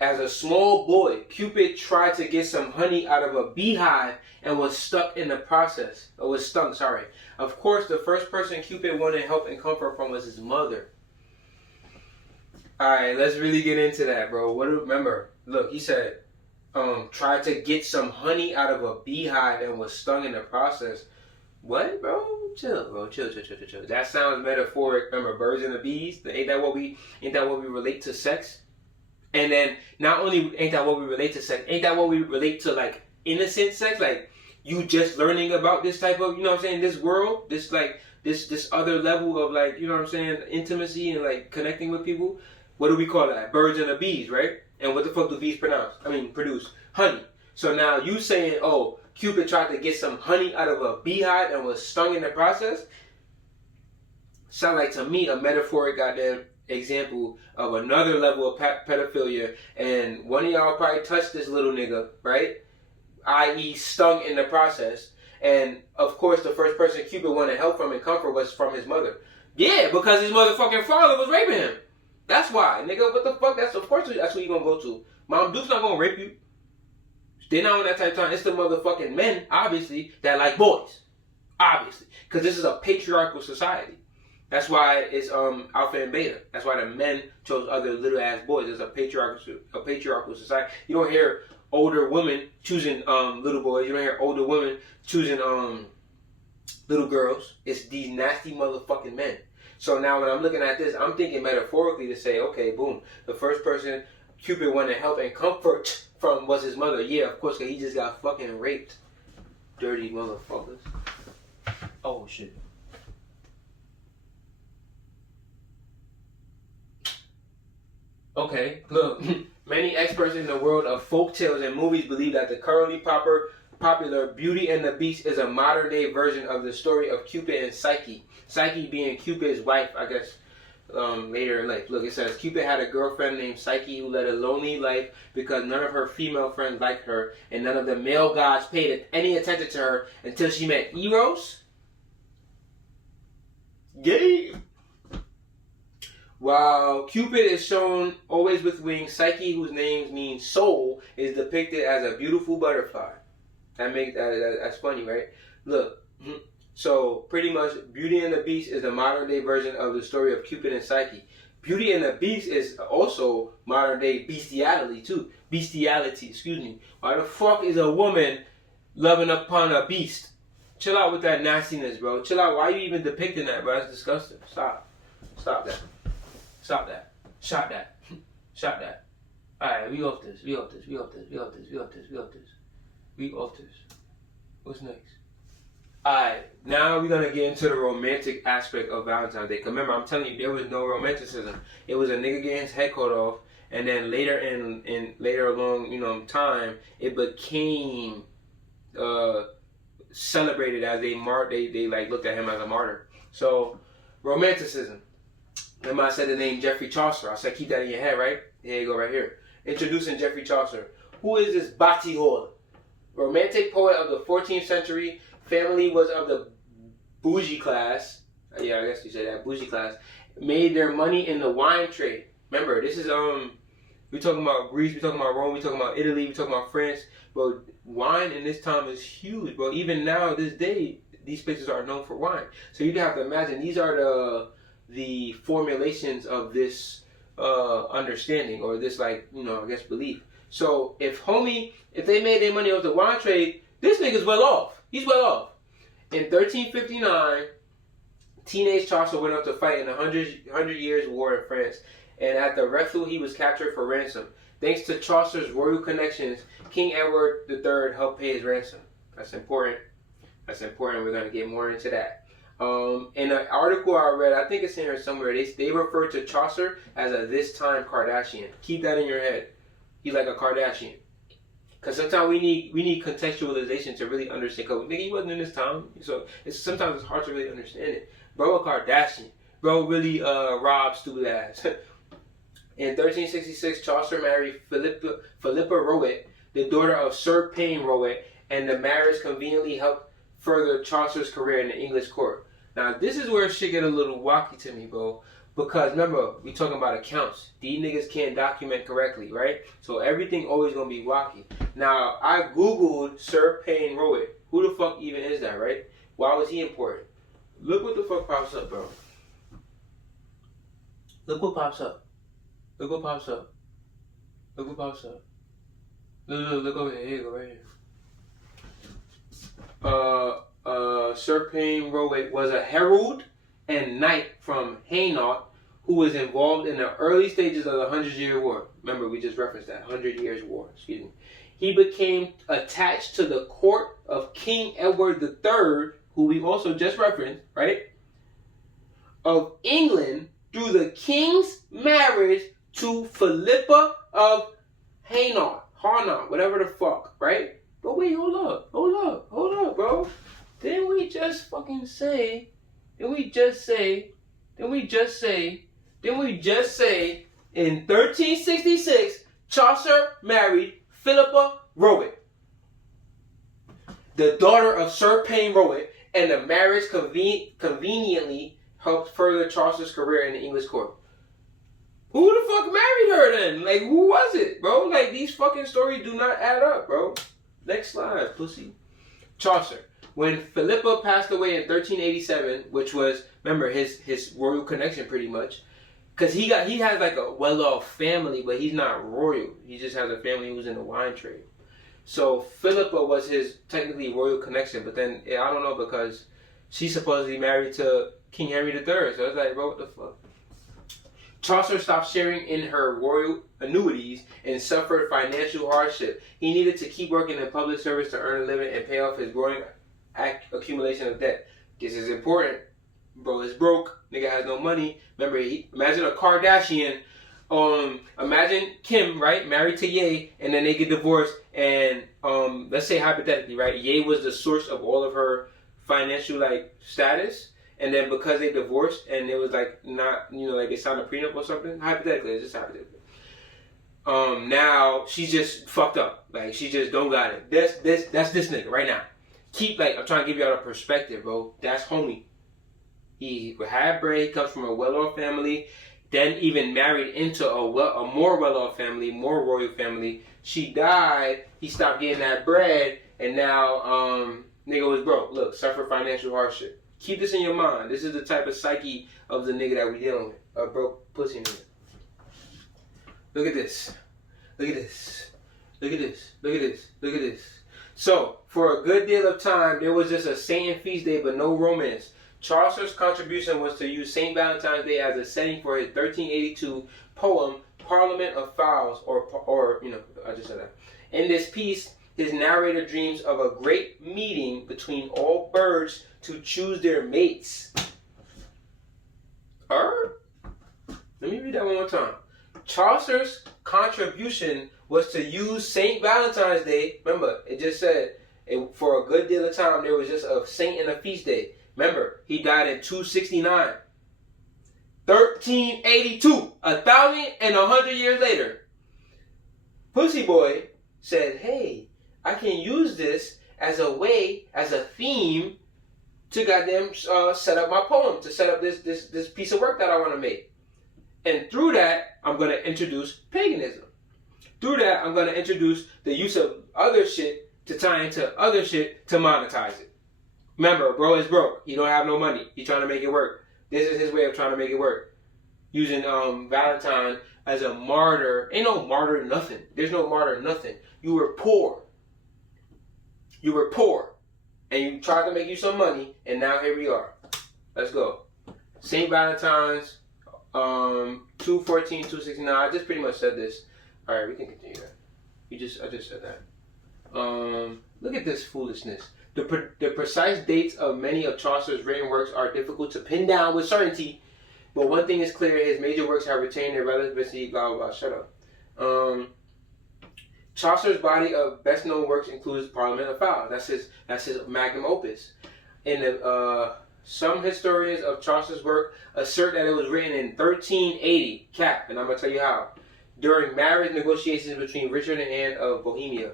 As a small boy, Cupid tried to get some honey out of a beehive and was stung in the process. Of course, the first person Cupid wanted help and comfort from was his mother. Alright, let's really get into that, bro. Remember, look, he said, tried to get some honey out of a beehive and was stung in the process. What, bro? Chill, bro. Chill. That sounds metaphoric. Remember, birds and the bees? Ain't that what we relate to sex? And then, not only ain't that what we relate to sex, ain't that what we relate to, like, innocent sex? Like, you just learning about this type of, you know what I'm saying, this world, this, like, this other level of, like, you know what I'm saying, intimacy and, like, connecting with people. What do we call that? Birds and the bees, right? And what the fuck do bees produce? Honey. So now you saying, oh, Cupid tried to get some honey out of a beehive and was stung in the process? Sound like to me a metaphoric goddamn example of another level of pedophilia, and one of y'all probably touched this little nigga, right? I.e. stung in the process. And of course the first person Cupid wanted help from and comfort was from his mother. Yeah, because his motherfucking father was raping him. That's why, nigga. What the fuck? That's what you gonna go to. Mom Duke's not gonna rape you. They're not on that type of time. It's the motherfucking men, obviously, that like boys. Obviously. Because this is a patriarchal society. That's why it's alpha and beta. That's why the men chose other little ass boys. It's a patriarchal society. You don't hear older women choosing little boys. You don't hear older women choosing little girls. It's these nasty motherfucking men. So now when I'm looking at this, I'm thinking metaphorically to say, okay, boom, the first person Cupid wanted help and comfort from was his mother. Yeah, of course, because he just got fucking raped. Dirty motherfuckers. Oh, shit. Okay, look. Many experts in the world of folk tales and movies believe that the currently popular Beauty and the Beast is a modern-day version of the story of Cupid and Psyche. Psyche being Cupid's wife, I guess, later in life. Look, it says, Cupid had a girlfriend named Psyche who led a lonely life because none of her female friends liked her and none of the male gods paid any attention to her until she met Eros. Gay. While Cupid is shown always with wings, Psyche, whose name means soul, is depicted as a beautiful butterfly. That's funny, right? Look, so pretty much Beauty and the Beast is the modern day version of the story of Cupid and Psyche. Beauty and the Beast is also modern day bestiality too. Why the fuck is a woman loving upon a beast? Chill out with that nastiness, bro. Chill out. Why are you even depicting that, bro? That's disgusting. Stop that. Stop that. Shot that. Alright, we off this. What's next? Alright, now we're gonna get into the romantic aspect of Valentine's Day. Cause remember, I'm telling you, there was no romanticism. It was a nigga getting his head cut off, and then later along, time, it became celebrated as they like looked at him as a martyr. So, romanticism. Remember I said the name Geoffrey Chaucer. I said keep that in your head, right? Here you go, right here. Introducing Geoffrey Chaucer. Who is this Batty Hall? Romantic poet of the 14th century, family was of the bougie class. Yeah, I guess you said that, bougie class. Made their money in the wine trade. Remember, this is we talking about Greece, we talking about Rome, we talking about Italy, we talking about France. Bro, wine in this time is huge, bro. Even now, this day, these places are known for wine. So you have to imagine these are the formulations of this understanding, or this, like, you know, I guess belief. So if they made their money off the wine trade, this nigga's well off. He's well off. In 1359, teenage Chaucer went up to fight in the 100 Years' War in France, and at the Rethel he was captured for ransom. Thanks to Chaucer's royal connections, King Edward III helped pay his ransom. That's important. That's important. We're going to get more into that. In an article I read, I think it's in here somewhere, they refer to Chaucer as a this-time Kardashian. Keep that in your head. He's like a Kardashian. Because sometimes we need contextualization to really understand. Because nigga, he wasn't in this time. So sometimes it's hard to really understand it. Bro, a Kardashian. Bro really robbed stupid ass. In 1366, Chaucer married Philippa Rowett, the daughter of Sir Payne Rowett, and the marriage conveniently helped further Chaucer's career in the English court. Now, this is where shit get a little wacky to me, bro. Because remember, we talking about accounts. These niggas can't document correctly, right? So everything always gonna be wacky. Now, I googled Sir Payne Rowett. Who the fuck even is that, right? Why was he important? Look what the fuck pops up, bro. Look what pops up. Look what pops up. Look what pops up. Look over here. Here you go, right here. Sir Payne Rowett was a herald and knight from Hainaut who was involved in the early stages of the 100-Year War. Remember, we just referenced that. 100 Years War, excuse me. He became attached to the court of King Edward III, who we also just referenced, right? Of England through the king's marriage to Philippa of Hainaut, whatever the fuck, right? But wait, hold up, bro. Didn't we just say in 1366, Chaucer married Philippa Rowett, the daughter of Sir Payne Rowett, and the marriage conveniently helped further Chaucer's career in the English court. Who the fuck married her then? Like, who was it, bro? Like, these fucking stories do not add up, bro. Next slide, pussy. Chaucer. When Philippa passed away in 1387, which was, remember, his royal connection pretty much, because he has like a well-off family, but he's not royal. He just has a family who's in the wine trade. So Philippa was his technically royal connection, but then, I don't know, because she's supposedly married to King Henry III. So it's like, bro, what the fuck? Chaucer stopped sharing in her royal annuities and suffered financial hardship. He needed to keep working in public service to earn a living and pay off his growing accumulation of debt. This is important. Bro is broke. Nigga has no money. Remember, imagine a Kardashian. Imagine Kim, right? Married to Ye, and then they get divorced. And let's say hypothetically, right? Ye was the source of all of her financial status. And then because they divorced and it was not, like they signed a prenup or something. Hypothetically, it's just hypothetically. Now she's just fucked up. Like she just don't got it. That's this nigga right now. I'm trying to give y'all a perspective, bro. That's homie. He had bread. He comes from a well-off family. Then even married into a more well-off family, more royal family. She died. He stopped getting that bread, and now nigga was broke. Look, suffered financial hardship. Keep this in your mind. This is the type of psyche of the nigga that we dealing with. A broke pussy nigga. Look at this. Look at this. Look at this. Look at this. Look at this. So, for a good deal of time, there was just a saint and feast day, but no romance. Chaucer's contribution was to use St. Valentine's Day as a setting for his 1382 poem, Parliament of Fowls, or I just said that. In this piece, his narrator dreams of a great meeting between all birds to choose their mates. Let me read that one more time. Chaucer's contribution was to use St. Valentine's Day. Remember, it just said for a good deal of time there was just a saint and a feast day. Remember, he died in 269. 1382. 1,100 years later. Pussy Boy said, hey, I can use this as a way, as a theme to goddamn set up my poem, to set up this piece of work that I want to make. And through that, I'm going to introduce paganism. Through that, I'm going to introduce the use of other shit to tie into other shit to monetize it. Remember, bro is broke. He don't have no money. He's trying to make it work. This is his way of trying to make it work. Using Valentine as a martyr. Ain't no martyr nothing. There's no martyr nothing. You were poor. You were poor. And you tried to make you some money, and now here we are. Let's go. St. Valentine's, 214, 269. I just pretty much said this. Alright, we can continue that. I just said that. Look at this foolishness. The precise dates of many of Chaucer's written works are difficult to pin down with certainty, but one thing is clear: his major works have retained their relevancy. Blah blah blah. Shut up. Chaucer's body of best-known works includes Parliament of Fowls. That's his magnum opus. And some historians of Chaucer's work assert that it was written in 1380, cap, and I'm gonna tell you how. During marriage negotiations between Richard and Anne of Bohemia.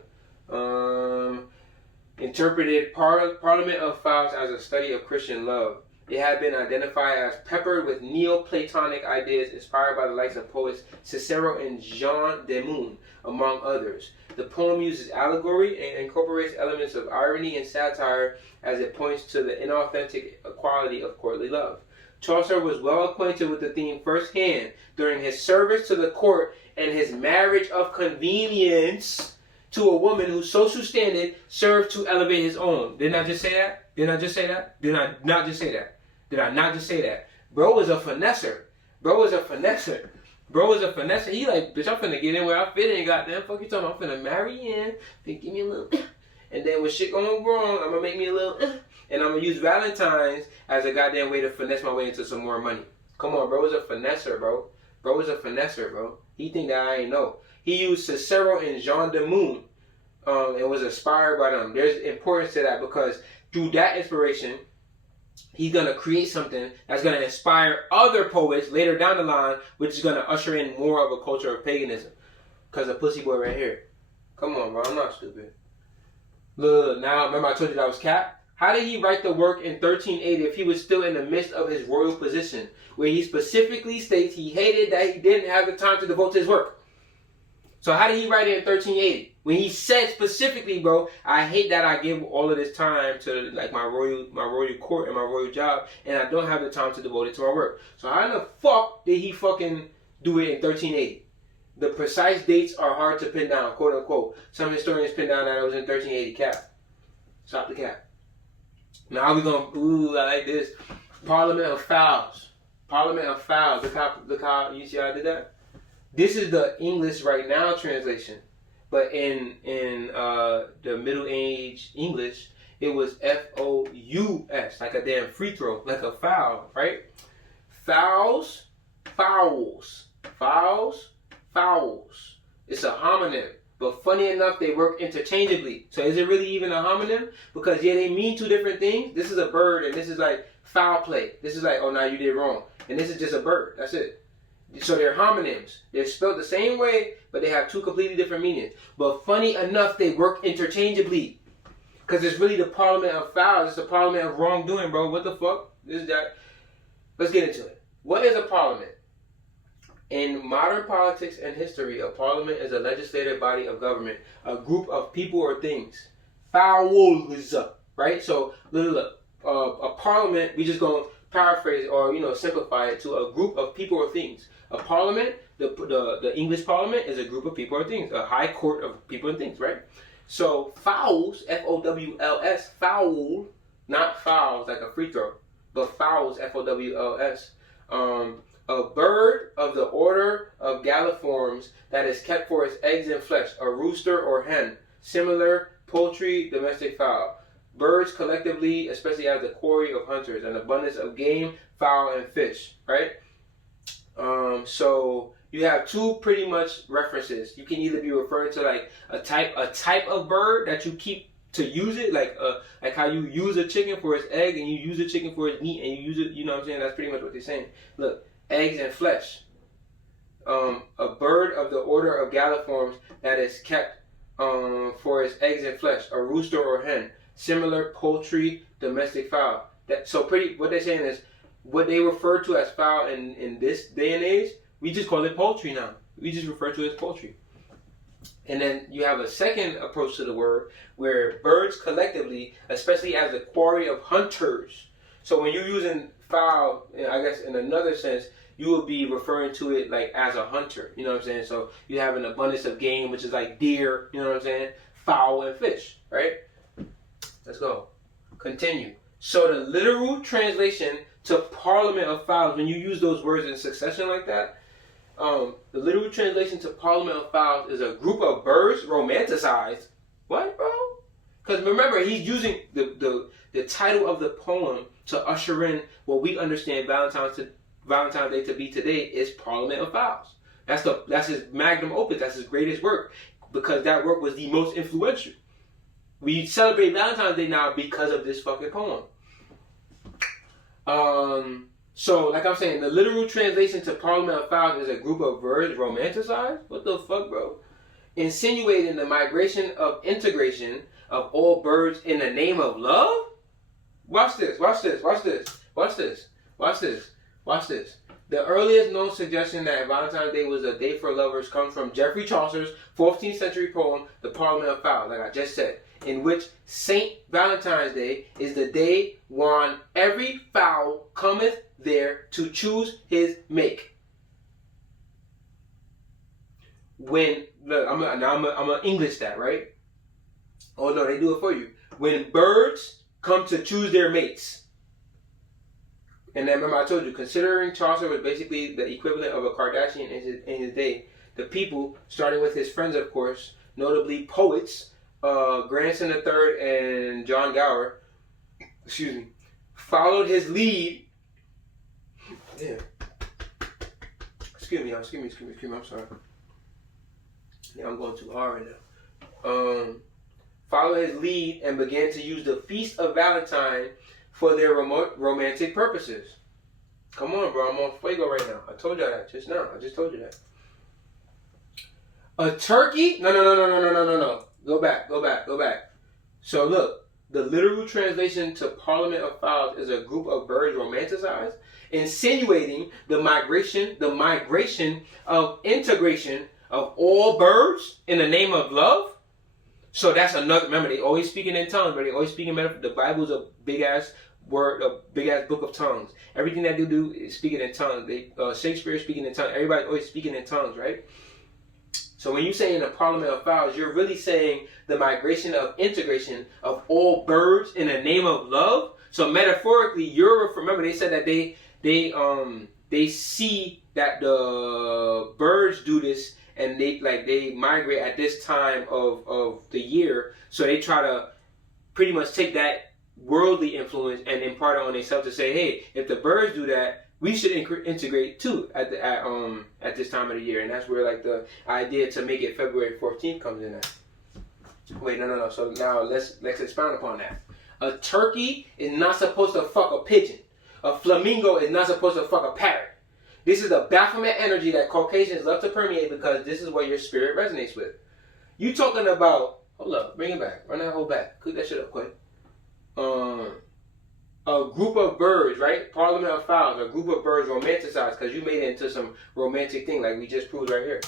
Interpreted Parliament of Fowls as a study of Christian love. It had been identified as peppered with Neoplatonic ideas inspired by the likes of poets Cicero and Jean de Meun, among others. The poem uses allegory and incorporates elements of irony and satire as it points to the inauthentic quality of courtly love. Chaucer was well acquainted with the theme firsthand during his service to the court and his marriage of convenience to a woman whose social standing served to elevate his own. Didn't I just say that? Didn't I just say that? Did I not just say that? Did I not just say that? Bro was a finesser. Bro was a finesser. Bro was a finesser. He like, bitch, I'm finna get in where I fit in. Goddamn, fuck you talking about? I'm finna marry in. Then give me a little, and then when shit going wrong, I'm gonna make me a little, and I'm gonna use Valentines as a goddamn way to finesse my way into some more money. Come on, bro was a finesser, bro. Bro was a finesser, bro. He think that I ain't know. He used Cicero and Jean de Meun and was inspired by them. There's importance to that because through that inspiration, he's going to create something that's going to inspire other poets later down the line, which is going to usher in more of a culture of paganism. Because of Pussy Boy right here. Come on, bro. I'm not stupid. Look, now, remember I told you that was cap? How did he write the work in 1380 if he was still in the midst of his royal position, where he specifically states he hated that he didn't have the time to devote to his work? So how did he write it in 1380? When he said specifically, bro, I hate that I give all of this time to like my royal court and my royal job, and I don't have the time to devote it to my work. So how in the fuck did he fucking do it in 1380? The precise dates are hard to pin down, quote unquote. Some historians pin down that it was in 1380. Cap. Stop the cap. Now we're gonna, ooh, I like this. Parliament of Fowls. Parliament of Fowls. Look how you see how I did that? This is the English right now translation, but in the Middle Age English, it was F-O-U-S, like a damn free throw, like a foul, right? Fowls, fowls, fowls, fowls. It's a homonym, but funny enough, they work interchangeably. So is it really even a homonym? Because yeah, they mean two different things. This is a bird, and this is like foul play. This is like, oh, now you did wrong, and this is just a bird. That's it. So they're homonyms. They're spelled the same way, but they have two completely different meanings. But funny enough, they work interchangeably. Because it's really the Parliament of Fowls. It's the Parliament of wrongdoing, bro. What the fuck? This is that. Let's get into it. What is a parliament? In modern politics and history, a parliament is a legislative body of government, a group of people or things. Fowls, right? So, look, a parliament, we just gonna paraphrase or simplify it to a group of people or things. A parliament, the English parliament is a group of people or things, a high court of people and things, right? So fowls, F-O-W-L-S, fowl, not fouls like a free throw, but fowls, F-O-W-L-S, a bird of the order of galliforms that is kept for its eggs and flesh, a rooster or hen, similar poultry, domestic fowl. Birds collectively, especially as the quarry of hunters, an abundance of game, fowl, and fish, right? So you have two pretty much references. You can either be referring to like a type of bird that you keep to use it, like how you use a chicken for its egg and you use a chicken for its meat and you use it, you know what I'm saying? That's pretty much what they're saying. Look, eggs and flesh. A bird of the order of galliforms that is kept for its eggs and flesh, a rooster or hen, similar poultry, domestic fowl. What they're saying is, what they refer to as fowl in this day and age, we just call it poultry now. We just refer to it as poultry. And then you have a second approach to the word, where birds collectively, especially as a quarry of hunters. So when you're using fowl, I guess in another sense, you would be referring to it like as a hunter. You know what I'm saying? So you have an abundance of game, which is like deer, you know what I'm saying? Fowl and fish, right? Let's go. Continue. So the literal translation to parliament of fowls, when you use those words in succession like that, the literal translation to parliament of fowls is a group of birds romanticized. What, bro? Because remember, he's using the title of the poem to usher in what we understand Valentine's Day to be today is Parliament of Fowls. That's his magnum opus. That's his greatest work, because that work was the most influential. We celebrate Valentine's Day now because of this fucking poem. So, like I'm saying, the literal translation to Parliament of Fowls is a group of birds romanticized? What the fuck, bro? Insinuating the migration of integration of all birds in the name of love? Watch this, watch this, watch this, watch this, watch this, watch this. The earliest known suggestion that Valentine's Day was a day for lovers comes from Geoffrey Chaucer's 14th century poem, The Parliament of Fowls, like I just said, in which Saint Valentine's Day is the day when every fowl cometh there to choose his make. When, look, I'm gonna English that, right? Oh no, they do it for you. When birds come to choose their mates. And then remember I told you, considering Chaucer was basically the equivalent of a Kardashian in his day, the people, starting with his friends of course, notably poets, Grandson III and John Gower, followed his lead. Damn. Excuse me, I'm sorry. Yeah, I'm going too hard right now. Followed his lead and began to use the Feast of Valentine for their romantic purposes. Come on, bro. I'm on fuego right now. I told you that just now. I just told you that. A turkey? No. Go back. So look, the literal translation to Parliament of Fowls is a group of birds romanticized, insinuating the migration of integration of all birds in the name of love. So that's another, remember, they always speaking in tongues, but they always speaking metaphor. The Bible is a big ass word, a big ass book of tongues. Everything that they do is speaking in tongues. Shakespeare is speaking in tongues. Everybody always speaking in tongues, right? So when you say in the Parliament of Fowls, you're really saying the migration of integration of all birds in the name of love. So metaphorically, remember they said that they see that the birds do this, and they migrate at this time of the year, so they try to pretty much take that worldly influence and impart it on themselves to say, hey, if the birds do that, we should integrate too at this time of the year. And that's where like the idea to make it February 14th comes in at. Wait, no. So now let's expound upon that. A turkey is not supposed to fuck a pigeon. A flamingo is not supposed to fuck a parrot. This is the Baphomet energy that Caucasians love to permeate, because this is what your spirit resonates with. You talking about, hold up, bring it back. Run that whole back. Cook that shit up quick. A group of birds, right? Parliament of Fowls, a group of birds romanticized, because you made it into some romantic thing like we just proved right here.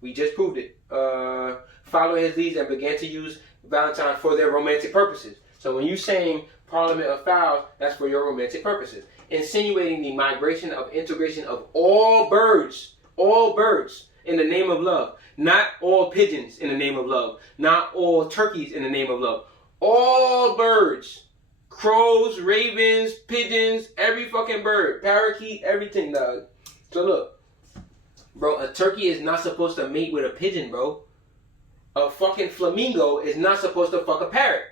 We just proved it. Followed his leads and began to use Valentine for their romantic purposes. So when you're saying Parliament of Fowls, that's for your romantic purposes. Insinuating the migration of integration of all birds in the name of love. Not all pigeons in the name of love. Not all turkeys in the name of love. All birds. Crows, ravens, pigeons, every fucking bird. Parakeet, everything, dog. So look, bro, a turkey is not supposed to mate with a pigeon, bro. A fucking flamingo is not supposed to fuck a parrot.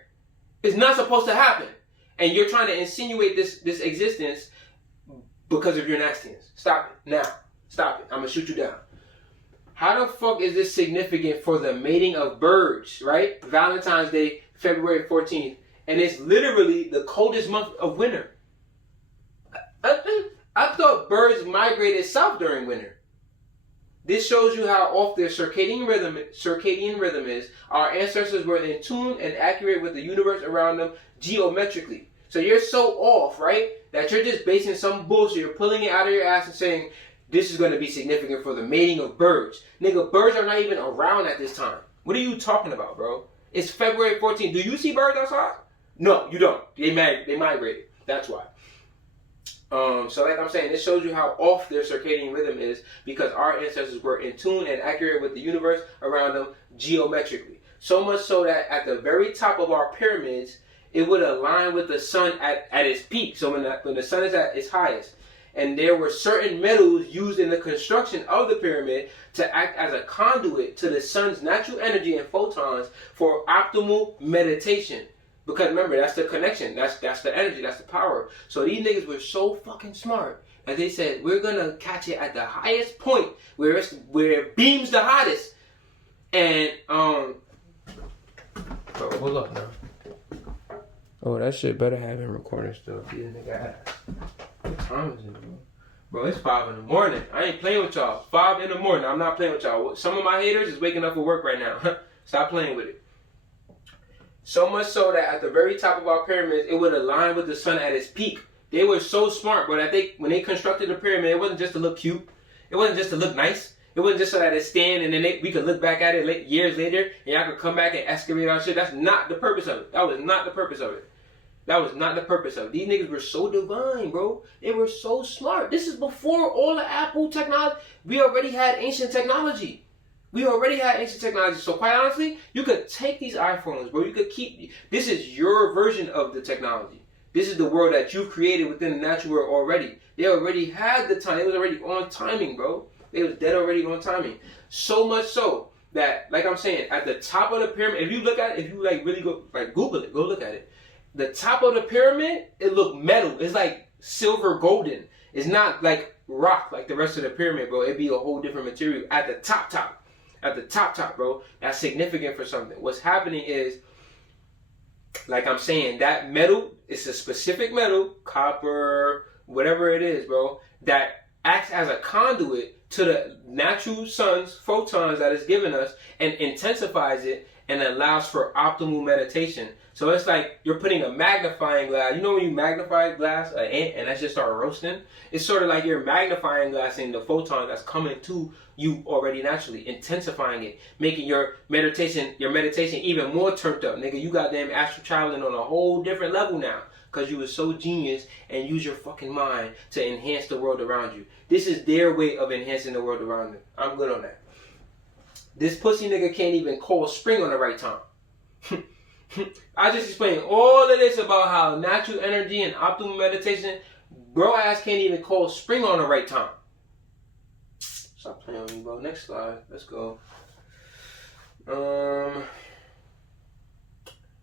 It's not supposed to happen. And you're trying to insinuate this existence because of your nastiness. Stop it. Now. Stop it. I'm going to shoot you down. How the fuck is this significant for the mating of birds, right? Valentine's Day, February 14th. And it's literally the coldest month of winter. I thought birds migrated south during winter. This shows you how off their circadian rhythm is. Our ancestors were in tune and accurate with the universe around them geometrically. So you're so off, right, that you're just basing some bullshit. You're pulling it out of your ass and saying, this is going to be significant for the mating of birds. Nigga, birds are not even around at this time. What are you talking about, bro? It's February 14th. Do you see birds outside? No, you don't. They migrated. That's why. So like I'm saying, this shows you how off their circadian rhythm is because our ancestors were in tune and accurate with the universe around them geometrically. So much so that at the very top of our pyramids, it would align with the sun at its peak. So when the sun is at its highest. And there were certain metals used in the construction of the pyramid to act as a conduit to the sun's natural energy and photons for optimal meditation. Because remember, that's the connection. That's the energy. That's the power. So these niggas were so fucking smart that they said, we're going to catch it at the highest point where it beams the hottest. And, bro, hold up now. Oh, that shit better have been recording still. These niggas. What time is it, bro? Bro, it's 5 in the morning. I ain't playing with y'all. 5 in the morning. I'm not playing with y'all. Some of my haters is waking up for work right now. Stop playing with it. So much so that at the very top of our pyramids, it would align with the sun at its peak. They were so smart, but I think when they constructed the pyramid, it wasn't just to look cute. It wasn't just to look nice. It wasn't just so that it stand and then we could look back at it years later and y'all could come back and excavate our shit. That's not the purpose of it. That was not the purpose of it. That was not the purpose of it. These niggas were so divine, bro. They were so smart. This is before all the Apple technology. We already had ancient technology. So quite honestly, you could take these iPhones, bro. You could keep... This is your version of the technology. This is the world that you've created within the natural world already. They already had the time. They was already on timing, bro. They was dead already on timing. So much so that, like I'm saying, at the top of the pyramid, if you look at it, if you like really go, like Google it, go look at it. The top of the pyramid, it looked metal. It's like silver golden. It's not like rock like the rest of the pyramid, bro. It'd be a whole different material at the top. At the top, bro. That's significant for something. What's happening is, like I'm saying, that metal, it's a specific metal, copper, whatever it is, bro, that acts as a conduit to the natural sun's photons that it's given us and intensifies it and allows for optimal meditation. So it's like you're putting a magnifying glass. You know when you magnify a glass, an ant, and that just start roasting? It's sort of like you're magnifying glassing the photon that's coming to you already naturally, intensifying it, making your meditation even more turned up. Nigga, you goddamn astral traveling on a whole different level now because you were so genius and use your fucking mind to enhance the world around you. This is their way of enhancing the world around them. I'm good on that. This pussy nigga can't even call spring on the right time. I just explained all of this about how natural energy and optimal meditation, bro ass can't even call spring on the right time. Stop playing with me, bro. Next slide. Let's go. Do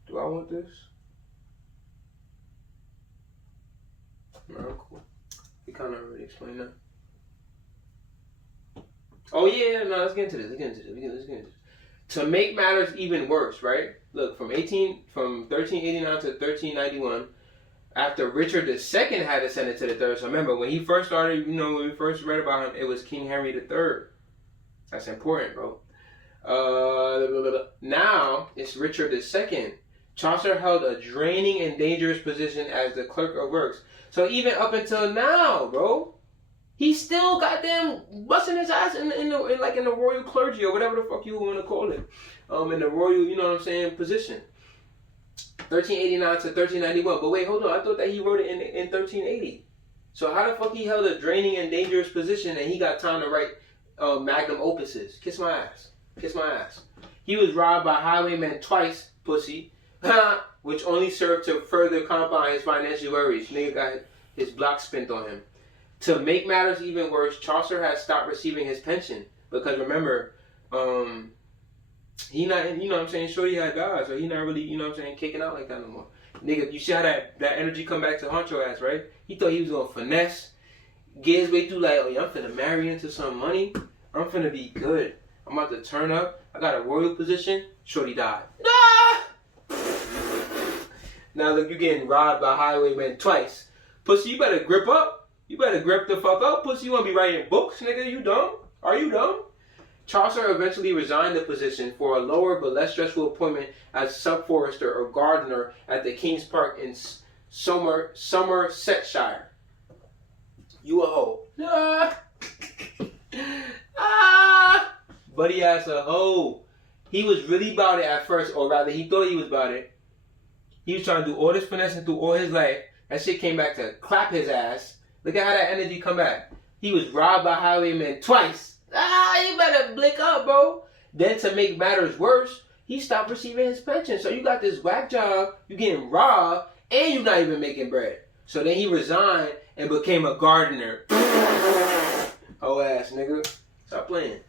I want this? No, cool. We kind of already explained that. Oh yeah, no, let's get into this. To make matters even worse, right? Look, from 1389 to 1391, after Richard II had ascended to the throne. So remember, when he first started, when we first read about him, it was King Henry III. That's important, bro. Now, it's Richard II. Chaucer held a draining and dangerous position as the clerk of works. So even up until now, bro, he's still goddamn busting his ass in the royal clergy or whatever the fuck you want to call it. In the royal, position. 1389 to 1391. But wait, hold on. I thought that he wrote it in 1380. So how the fuck he held a draining and dangerous position and he got time to write magnum opuses? Kiss my ass. He was robbed by highwaymen twice, pussy. Which only served to further compound his financial worries. Nigga got his block spent on him. To make matters even worse, Chaucer had stopped receiving his pension. Because remember, he not, Shorty had died, so he not really, kicking out like that no more. Nigga, you see how that energy come back to haunt your ass, right? He thought he was gonna finesse, get his way through like, oh yeah, I'm finna marry into some money. I'm finna be good. I'm about to turn up. I got a royal position. Shorty died. Ah! Now look, you getting robbed by highwaymen twice. Pussy, you better grip up. You better grip the fuck up, pussy. You wanna be writing books, nigga? You dumb? Are you dumb? Chaucer eventually resigned the position for a lower but less stressful appointment as sub-forester or gardener at the King's Park in Somersetshire. You a hoe. Buddy ass a hoe. He was really about it at first, or rather he thought he was about it. He was trying to do all this finessing through all his life. That shit came back to clap his ass. Look at how that energy come back. He was robbed by highwaymen twice. You better blick up, bro. Then to make matters worse, he stopped receiving his pension. So you got this whack job, you getting robbed, and you're not even making bread. So then he resigned and became a gardener. Oh ass nigga. Stop playing.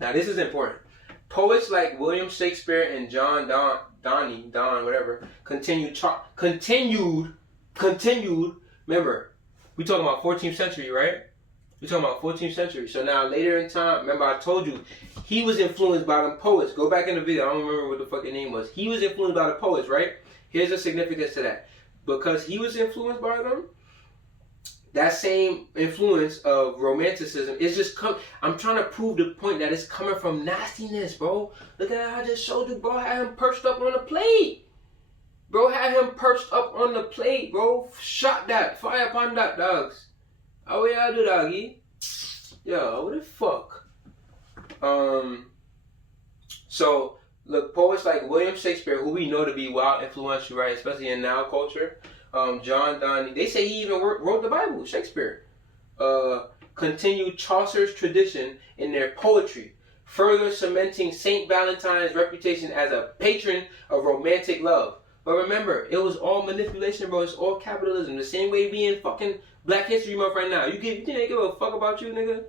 Now this is important. Poets like William Shakespeare and John Donne, continued. Remember, we talking about 14th century, right? We talking about 14th century. So now later in time, remember I told you, he was influenced by them poets. Go back in the video. I don't remember what the fucking name was. He was influenced by the poets, right? Here's the significance to that. Because he was influenced by them, that same influence of romanticism is just I'm trying to prove the point that it's coming from nastiness, bro. Look at how I just showed you, bro. I had him perched up on the plate. Bro, had him perched up on the plate, bro. Shot that. Fire upon that, dogs. How we all do, doggy? Yo, what the fuck? So, look, poets like William Shakespeare, who we know to be wild influential, right? Especially in now culture. John Donne, they say he even wrote the Bible, Shakespeare. Continued Chaucer's tradition in their poetry, further cementing St. Valentine's reputation as a patron of romantic love. But remember, it was all manipulation, bro. It's all capitalism. The same way we in fucking Black History Month right now. You think they give a fuck about you, nigga?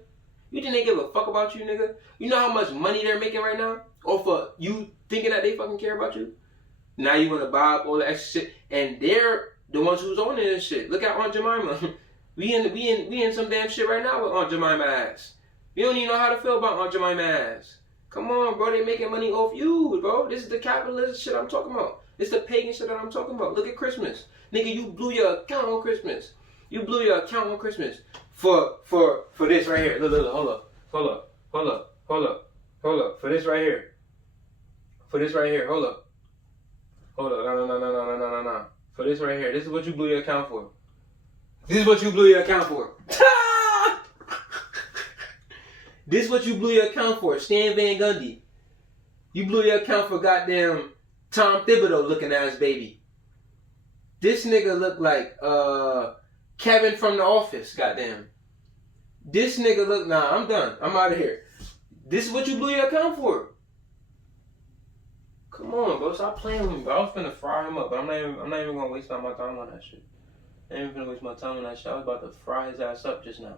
You think they give a fuck about you, nigga? You know how much money they're making right now? Or for you thinking that they fucking care about you? Now you want to buy up all the extra shit, and they're the ones who's owning this shit. Look at Aunt Jemima. we in some damn shit right now with Aunt Jemima ass. We don't even know how to feel about Aunt Jemima ass. Come on, bro. They making money off you, bro. This is the capitalist shit I'm talking about. This is the pagan shit that I'm talking about. Look at Christmas. Nigga, you blew your account on Christmas. You blew your account on Christmas. For this right here. Look, hold up. For this right here. Hold up. No. For this right here. This is what you blew your account for. This is what you blew your account for. Stan Van Gundy. You blew your account for goddamn Tom Thibodeau looking ass baby. This nigga look like Kevin from The Office, goddamn. This nigga look, nah, I'm done. I'm out of here. This is what you blew your account for. Come on, bro. Stop playing with me, bro. I was finna fry him up, but I'm not even gonna waste my time on that shit. I ain't even finna waste my time on that shit. I was about to fry his ass up just now.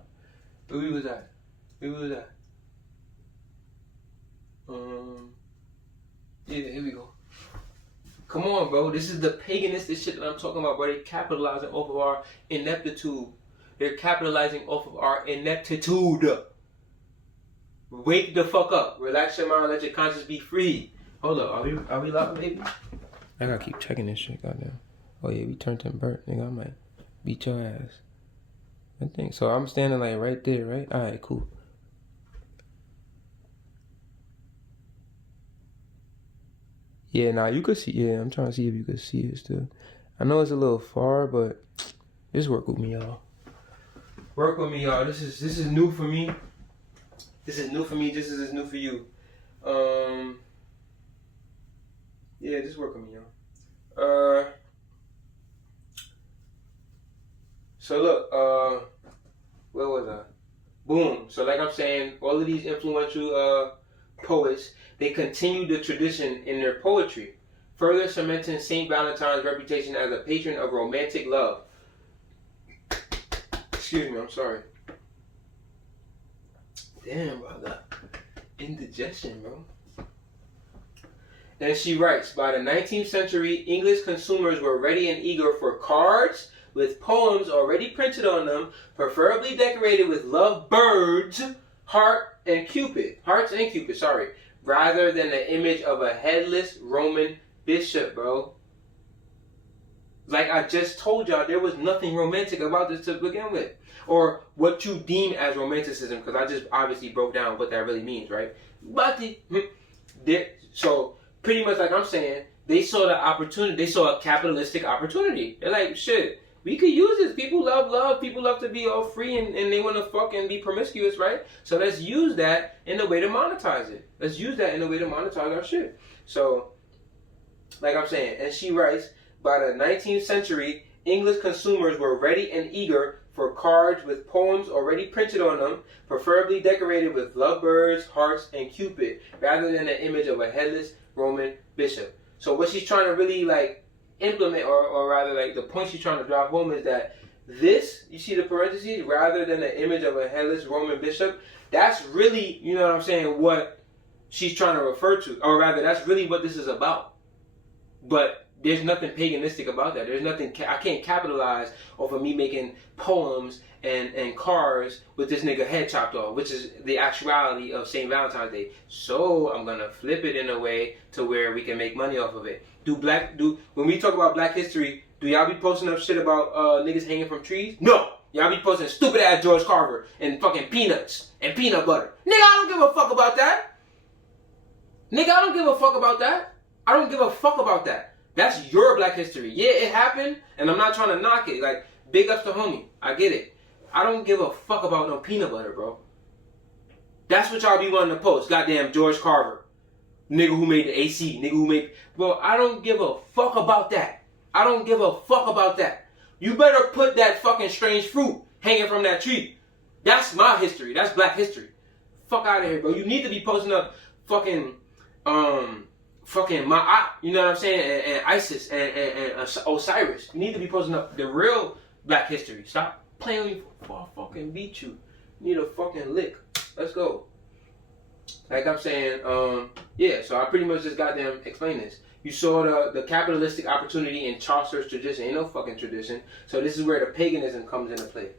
Where we was at? Yeah, here we go. Come on, bro. This is the paganistic shit that I'm talking about, bro. They're capitalizing off of our ineptitude. Wake the fuck up. Relax your mind. Let your conscience be free. Hold up. Are we live, baby? I gotta keep checking this shit, goddamn. Oh yeah, we turned to Bert, nigga. I might beat your ass. I think so. I'm standing like right there, right? All right, cool. Yeah, now you could see. Yeah, I'm trying to see if you could see it still. I know it's a little far, but just work with me, y'all. This is new for me. This is new for me. Just as it's new for you. Yeah, just work with me, y'all. So look, where was I? Boom. So like I'm saying, all of these influential poets, they continued the tradition in their poetry, further cementing St. Valentine's reputation as a patron of romantic love. Excuse me, I'm sorry. Damn, bro, I got indigestion, bro. Then she writes, by the 19th century, English consumers were ready and eager for cards with poems already printed on them, preferably decorated with love birds, hearts and Cupid, rather than the image of a headless Roman bishop, bro. Like I just told y'all, there was nothing romantic about this to begin with. Or what you deem as romanticism, because I just obviously broke down what that really means, right? But so pretty much like I'm saying, they saw the opportunity, they saw a capitalistic opportunity. They're like, shit, we could use this. People love love. People love to be all free and they want to fucking be promiscuous, right? So let's use that in a way to monetize it. Let's use that in a way to monetize our shit. So, like I'm saying, and she writes, by the 19th century, English consumers were ready and eager for cards with poems already printed on them, preferably decorated with lovebirds, hearts, and Cupid, rather than the image of a headless Roman bishop. So what she's trying to really like implement, or rather like the point she's trying to drive home is that this, you see the parentheses, rather than the image of a headless Roman bishop, that's really, you know what I'm saying, what she's trying to refer to. Or rather, that's really what this is about. But there's nothing paganistic about that. There's nothing, I can't capitalize off of me making poems and cars with this nigga head chopped off, which is the actuality of St. Valentine's Day. So I'm gonna flip it in a way to where we can make money off of it. When we talk about black history, do y'all be posting up shit about niggas hanging from trees? No! Y'all be posting stupid ass George Carver and fucking peanuts and peanut butter. Nigga, I don't give a fuck about that. Nigga, I don't give a fuck about that. I don't give a fuck about that. That's your black history. Yeah, it happened, and I'm not trying to knock it. Like, big ups to homie. I get it. I don't give a fuck about no peanut butter, bro. That's what y'all be wanting to post. Goddamn George Carver. Nigga who made the AC. Nigga who made... Bro, I don't give a fuck about that. I don't give a fuck about that. You better put that fucking strange fruit hanging from that tree. That's my history. That's black history. Fuck out of here, bro. You need to be posting up fucking Ma'at, you know what I'm saying, and Isis and Osiris. You need to be posting up the real black history. Stop playing with me before I fucking beat you. You need a fucking lick. Let's go. Like I'm saying, yeah, so I pretty much just goddamn explained this. You saw the capitalistic opportunity in Chaucer's tradition. Ain't no fucking tradition. So this is where the paganism comes into play.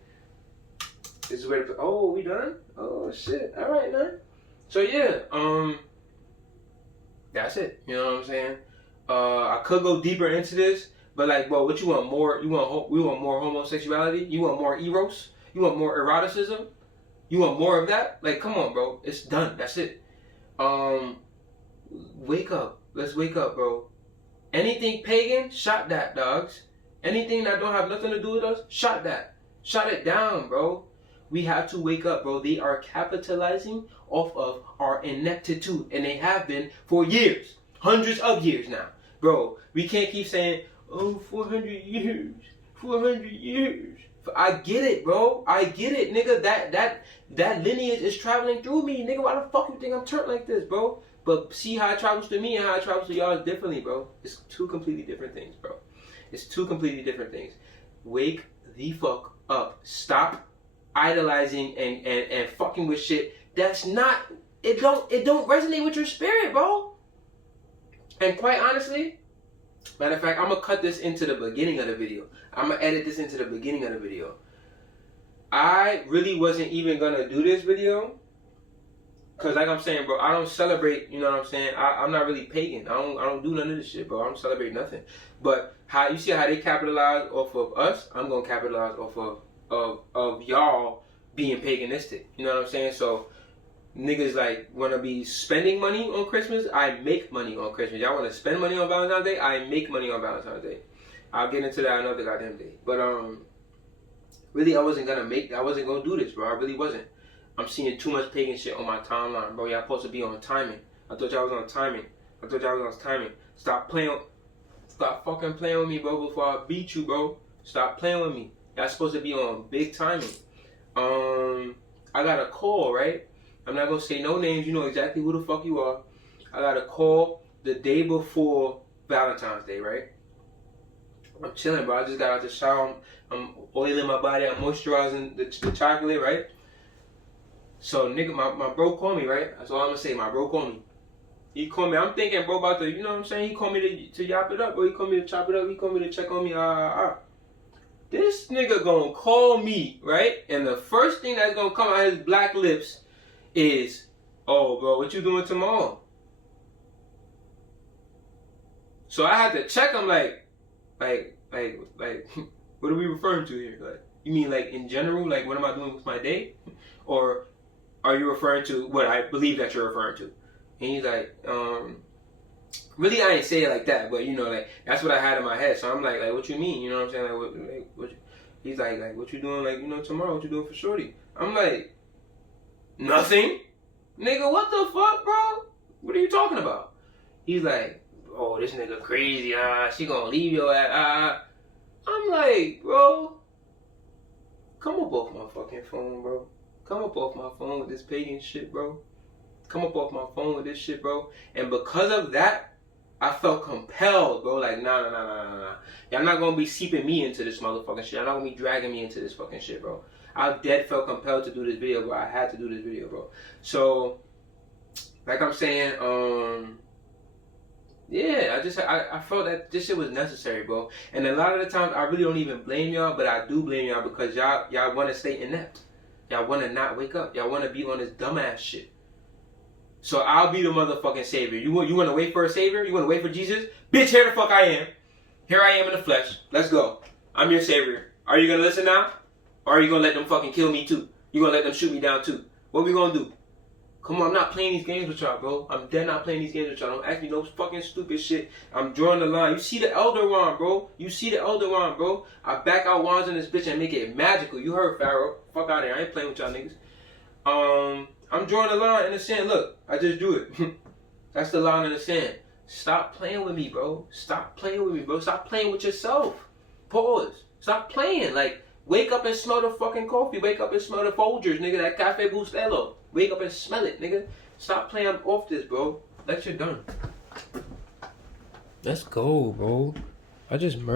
This is where oh, we done? Oh shit. Alright, man. So yeah, that's it. You know what I'm saying? I could go deeper into this, but like, bro, what you want more? We want more homosexuality? You want more eros? You want more eroticism? You want more of that? Like, come on, bro. It's done. That's it. Wake up. Let's wake up, bro. Anything pagan, shot that, dogs. Anything that don't have nothing to do with us, shot that. Shut it down, bro. We have to wake up, bro. They are capitalizing off of our ineptitude, and they have been for years. Hundreds of years now. Bro, we can't keep saying, oh, 400 years. 400 years. I get it, bro. I get it, nigga. That lineage is traveling through me. Nigga, why the fuck you think I'm turned like this, bro? But see how it travels to me and how it travels to y'all differently, bro. It's two completely different things, bro. It's two completely different things. Wake the fuck up. Stop idolizing and fucking with shit that's not, it don't resonate with your spirit, bro. And quite honestly, matter of fact, I'm gonna cut this into the beginning of the video. I'm gonna edit this into the beginning of the video. I really wasn't even gonna do this video, cause like I'm saying, bro, I don't celebrate, you know what I'm saying? I'm not really pagan. I don't do none of this shit, bro. I don't celebrate nothing. But how you see how they capitalize off of us, I'm gonna capitalize off of y'all being paganistic. You know what I'm saying? So niggas like wanna be spending money on Christmas, I make money on Christmas. Y'all wanna spend money on Valentine's Day, I make money on Valentine's Day. I'll get into that another goddamn day. But really I wasn't gonna do this, bro. I really wasn't. I'm seeing too much pagan shit on my timeline, bro. Y'all supposed to be on timing. I thought y'all was on timing. Stop fucking playing with me, bro, before I beat you, bro. Stop playing with me. Y'all supposed to be on big timing. I got a call, right? I'm not gonna say no names. You know exactly who the fuck you are. I got a call the day before Valentine's Day, right? I'm chilling, bro. I just got out the shower. I'm oiling my body. I'm moisturizing the chocolate, right? So, nigga, my bro called me, right? That's all I'm gonna say. My bro called me. He called me. I'm thinking, bro, about the, you know what I'm saying? He called me to yap it up, bro. He called me to chop it up. He called me to check on me. This nigga gonna call me, right? And the first thing that's gonna come out of his black lips is, oh, bro, what you doing tomorrow? So I had to check him like, Like, what are we referring to here? Like, you mean like in general? Like, what am I doing with my day? Or are you referring to what I believe that you're referring to? And he's like, really, I ain't say it like that, but you know, like that's what I had in my head. So I'm like, what you mean? You know what I'm saying? What he's like, what you doing? Like, you know, tomorrow, what you doing for shorty? I'm like, nothing, nigga. What the fuck, bro? What are you talking about? He's like, oh, this nigga crazy. She gonna leave your ass. I'm like, bro, come up off my fucking phone, bro. Come up off my phone with this pagan shit, bro. Come up off my phone with this shit, bro. And because of that, I felt compelled, bro. Like, nah. Y'all not gonna be seeping me into this motherfucking shit. Y'all not gonna be dragging me into this fucking shit, bro. I dead felt compelled to do this video, bro. I had to do this video, bro. So, like I'm saying, yeah, I felt that this shit was necessary, bro. And a lot of the times, I really don't even blame y'all, but I do blame y'all because y'all want to stay inept. Y'all want to not wake up. Y'all want to be on this dumbass shit. So I'll be the motherfucking savior. You want to wait for a savior? You want to wait for Jesus? Bitch, here the fuck I am. Here I am in the flesh. Let's go. I'm your savior. Are you going to listen now? Or are you going to let them fucking kill me too? You going to let them shoot me down too? What we going to do? Come on, I'm not playing these games with y'all, bro. I'm dead not playing these games with y'all. Don't ask me no fucking stupid shit. I'm drawing the line. You see the Elder Wand, bro. You see the Elder Wand, bro. I back out wands in this bitch and make it magical. You heard, Pharaoh. Fuck out of here. I ain't playing with y'all niggas. I'm drawing the line in the sand. Look, I just drew it. That's the line in the sand. Stop playing with me, bro. Stop playing with me, bro. Stop playing with yourself. Pause. Stop playing. Like, wake up and smell the fucking coffee. Wake up and smell the Folgers, nigga. That Cafe Bustelo. Wake up and smell it, nigga. Stop playing off this, bro. Lecture done. Let's go, bro. I just murdered.